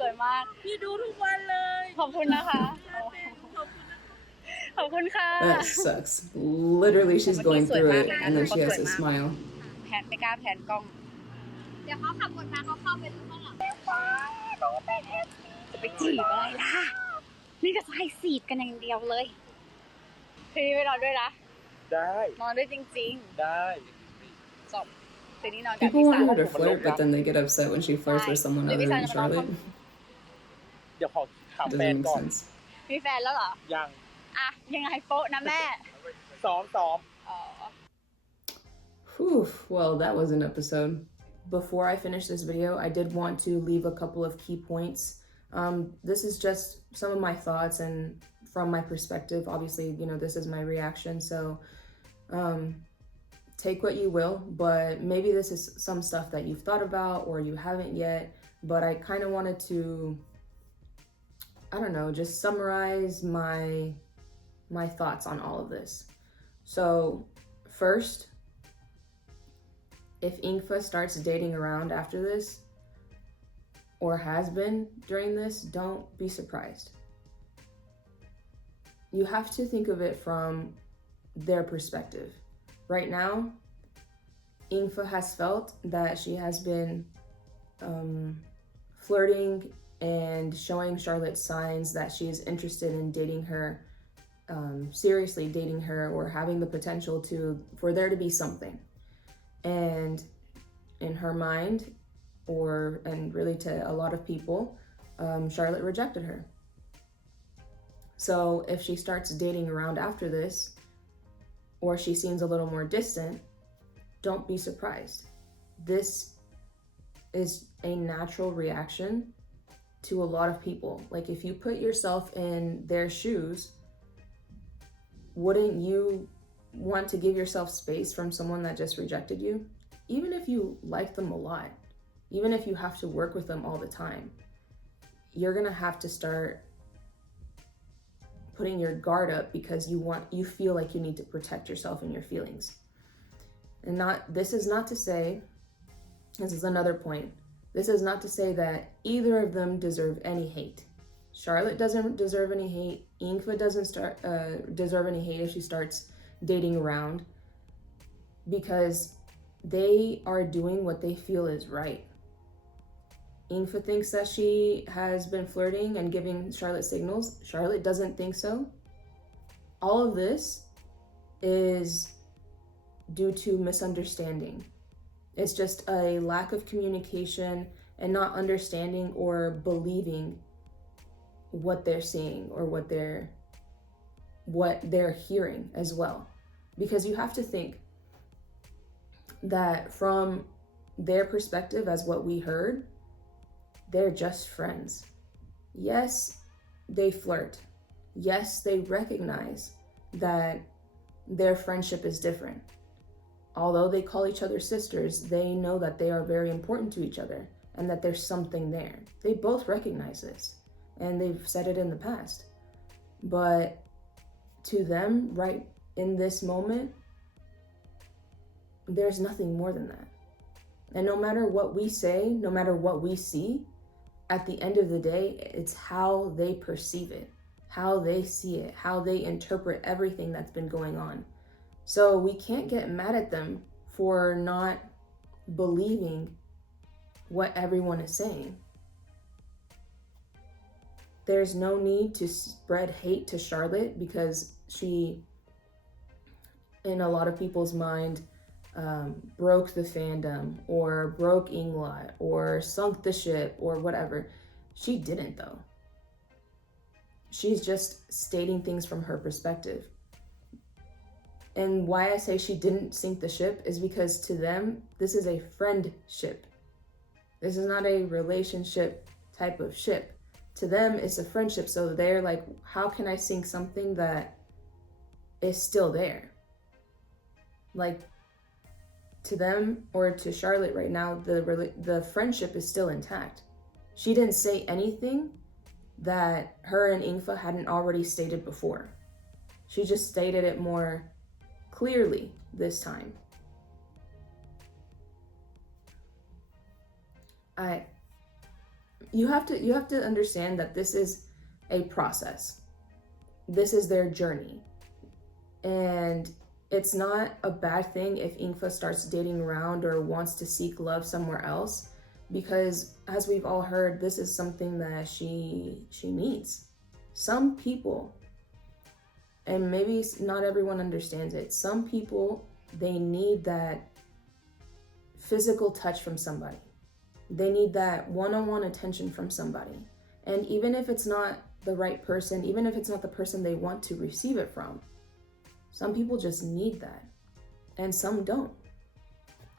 สวยมาก พี่ดูทุกวันเลย ขอบคุณนะคะ ขอบคุณค่ะ That sucks. Literally, she's going through it, and then she has to smile. แผนไม่กล้าแผนกล้อง เดี๋ยวเขาขับรถมาเขาเข้าไปดูข้างหลังจะไปจีบอะไรล่ะ นี่ก็จะให้สีดกันอย่างเดียวเลยคืนนี้ไปนอนด้วยนะ ได้ นอนด้วยจริง ได้ ๆจบคืนนี้นอนกับ People พี่สา want ว her to flirt, but then they get upset when she flirts with someone other than Charlotte. เดี๋ยวขอถามแฟ Doesn't น make ก่อน sense. มีแฟนแล้วเหรอ ยัง อ่ะ ยังไงโป๊ะนะแม่ ซ้อม อ๋อ Whew, well, that was an episode. Before I finish this video, I did want to leave a couple of key points. This is just some of my thoughts and from my perspective. Obviously, you know, this is my reaction, so take what you will, but maybe this is some stuff that you've thought about or you haven't yet, but I kind of wanted to, I don't know, just summarize my thoughts on all of this. So first, if Engfa starts dating around after this, or has been during this, don't be surprised. You have to think of it from their perspective. Right now, Engfa has felt that she has been flirting and showing Charlotte signs that she is interested in dating her, seriously dating her, or having the potential for there to be something. And in her mind, and really to a lot of people, Charlotte rejected her. So if she starts dating around after this, or she seems a little more distant, don't be surprised. This is a natural reaction to a lot of people. Like, if you put yourself in their shoes, wouldn't you want to give yourself space from someone that just rejected you? Even if you like them a lot, even if you have to work with them all the time, you're gonna have to start putting your guard up because you feel like you need to protect yourself and your feelings. And this is not to say, this is another point, this is not to say that either of them deserve any hate. Charlotte doesn't deserve any hate. Engfa doesn't deserve any hate if she starts dating around, because they are doing what they feel is right. Engfa thinks that she has been flirting and giving Charlotte signals. Charlotte doesn't think so. All of this is due to misunderstanding. It's just a lack of communication and not understanding or believing what they're seeing or what they're hearing as well. Because you have to think that from their perspective, as what we heard, they're just friends. Yes, they flirt. Yes, they recognize that their friendship is different. Although they call each other sisters, they know that they are very important to each other and that there's something there. They both recognize this, and they've said it in the past. But to them, right in this moment, there's nothing more than that. And no matter what we say, no matter what we see, at the end of the day, it's how they perceive it, how they see it, how they interpret everything that's been going on. So we can't get mad at them for not believing what everyone is saying. There's no need to spread hate to Charlotte because she, in a lot of people's mind, broke the fandom or broke Englot or sunk the ship or whatever. She didn't, though. She's just stating things from her perspective. And why I say she didn't sink the ship is because to them, this is a friendship. This is not a relationship type of ship. To them, it's a friendship. So they're like, how can I sink something that is still there? Like, to them, or to Charlotte right now, the friendship is still intact. She didn't say anything that her and Engfa hadn't already stated before. She just stated it more clearly this time. You have to understand that this is a process. This is their journey. And it's not a bad thing if Engfa starts dating around or wants to seek love somewhere else, because as we've all heard, this is something that she needs. Some people, and maybe not everyone understands it, some people, they need that physical touch from somebody. They need that one-on-one attention from somebody. And even if it's not the right person, even if it's not the person they want to receive it from, some people just need that, and some don't.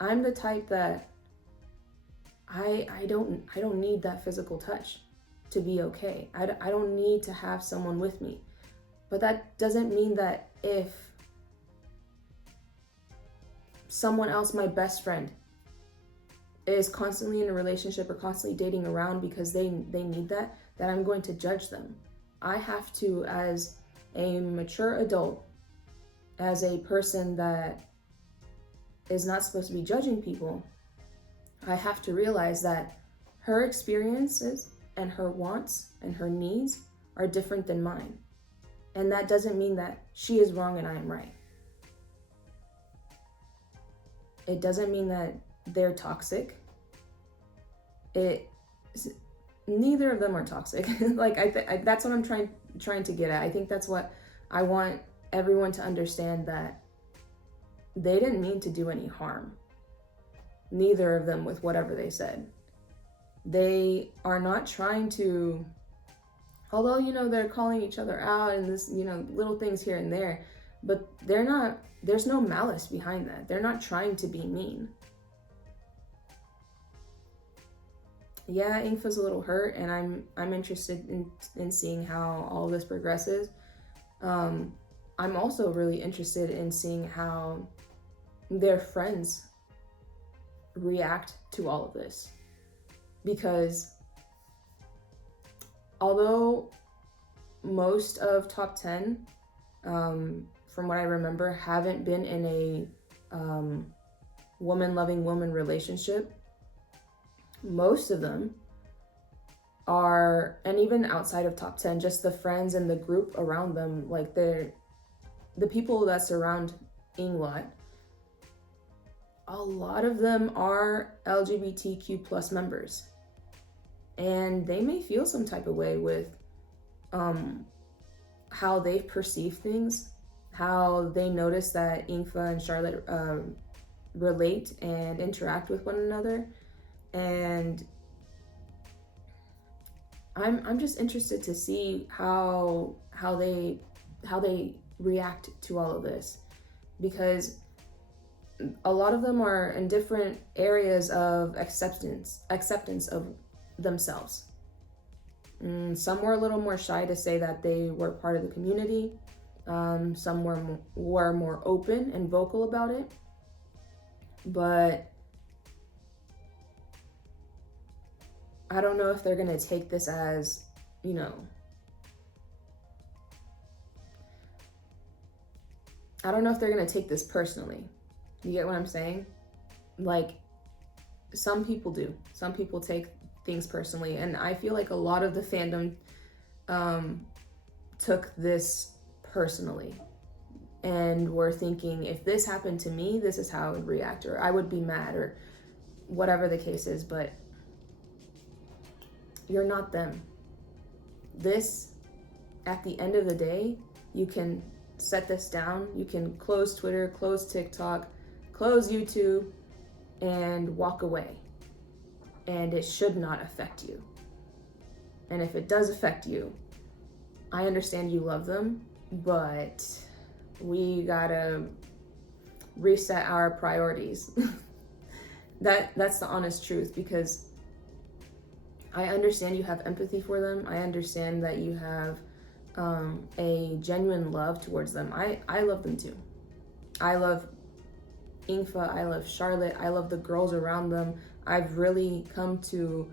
I'm the type that I don't need that physical touch to be okay. I don't need to have someone with me. But that doesn't mean that if someone else, my best friend, is constantly in a relationship or constantly dating around because they need that I'm going to judge them. I have to, as a mature adult, as a person that is not supposed to be judging people, I have to realize that her experiences and her wants and her needs are different than mine. And that doesn't mean that she is wrong and I am right. It doesn't mean that they're toxic. Neither of them are toxic. Like that's what I'm trying to get at. I think that's what I want everyone to understand, that they didn't mean to do any harm. Neither of them with whatever they said. They are not trying to, although, they're calling each other out and this, little things here and there, but there's no malice behind that. They're not trying to be mean. Yeah, Engfa's a little hurt, and I'm interested in seeing how all this progresses. I'm also really interested in seeing how their friends react to all of this, because although most of top 10, from what I remember, haven't been in a woman loving woman relationship, most of them are, and even outside of top 10, just the friends and the group around them, like the people that surround Englot, a lot of them are LGBTQ plus members, and they may feel some type of way with how they perceive things, how they notice that Engfa and Charlotte relate and interact with one another. And I'm just interested to see how they react to all of this, because a lot of them are in different areas of acceptance of themselves. Some were a little more shy to say that they were part of the community. Some were more open and vocal about it. But I don't know if they're going to take this as, I don't know if they're going to take this personally. You get what I'm saying? Like, some people do. Some people take things personally. And I feel like a lot of the fandom took this personally and were thinking, if this happened to me, this is how I would react, or I would be mad, or whatever the case is. But you're not them. This, at the end of the day, you can set this down. You can close Twitter, close TikTok, close YouTube, and walk away. And it should not affect you. And if it does affect you, I understand you love them, but we gotta reset our priorities. That's the honest truth, because I understand you have empathy for them. I understand that you have a genuine love towards them. I love them too. I love Engfa, I love Charlotte, I love the girls around them. I've really come to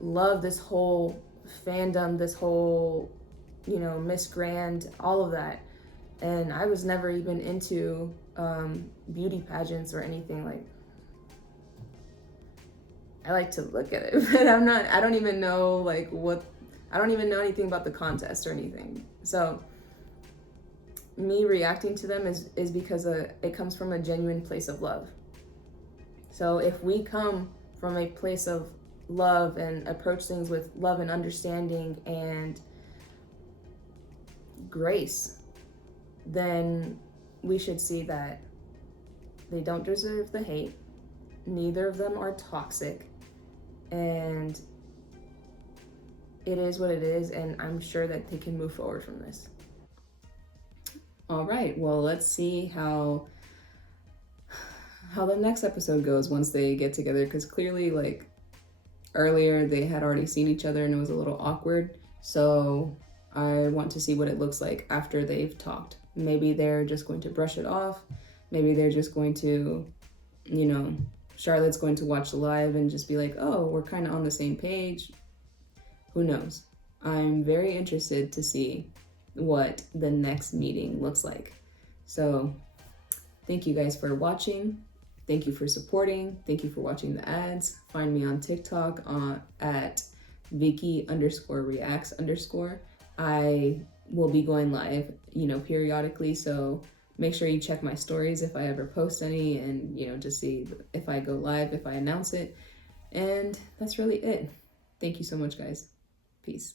love this whole fandom, this whole, you know, Miss Grand, all of that. And I was never even into beauty pageants or anything. Like, I like to look at it, but I don't even know like I don't even know anything about the contest or anything. So me reacting to them is because it comes from a genuine place of love. So if we come from a place of love and approach things with love and understanding and grace, then we should see that they don't deserve the hate. Neither of them are toxic, and it is what it is, and I'm sure that they can move forward from this. All right, well, let's see how the next episode goes once they get together, because clearly, like, earlier they had already seen each other and it was a little awkward. So I want to see what it looks like after they've talked. Maybe they're just going to brush it off. Maybe they're just going to, you know, Charlotte's going to watch the live and just be like, oh, we're kind of on the same page. Who knows? I'm very interested to see what the next meeting looks like. So thank you guys for watching. Thank you for supporting. Thank you for watching the ads. Find me on TikTok at Vicky_reacts_. I will be going live, you know, periodically. So make sure you check my stories if I ever post any, and, you know, just see if I go live, if I announce it. And that's really it. Thank you so much, guys. Peace.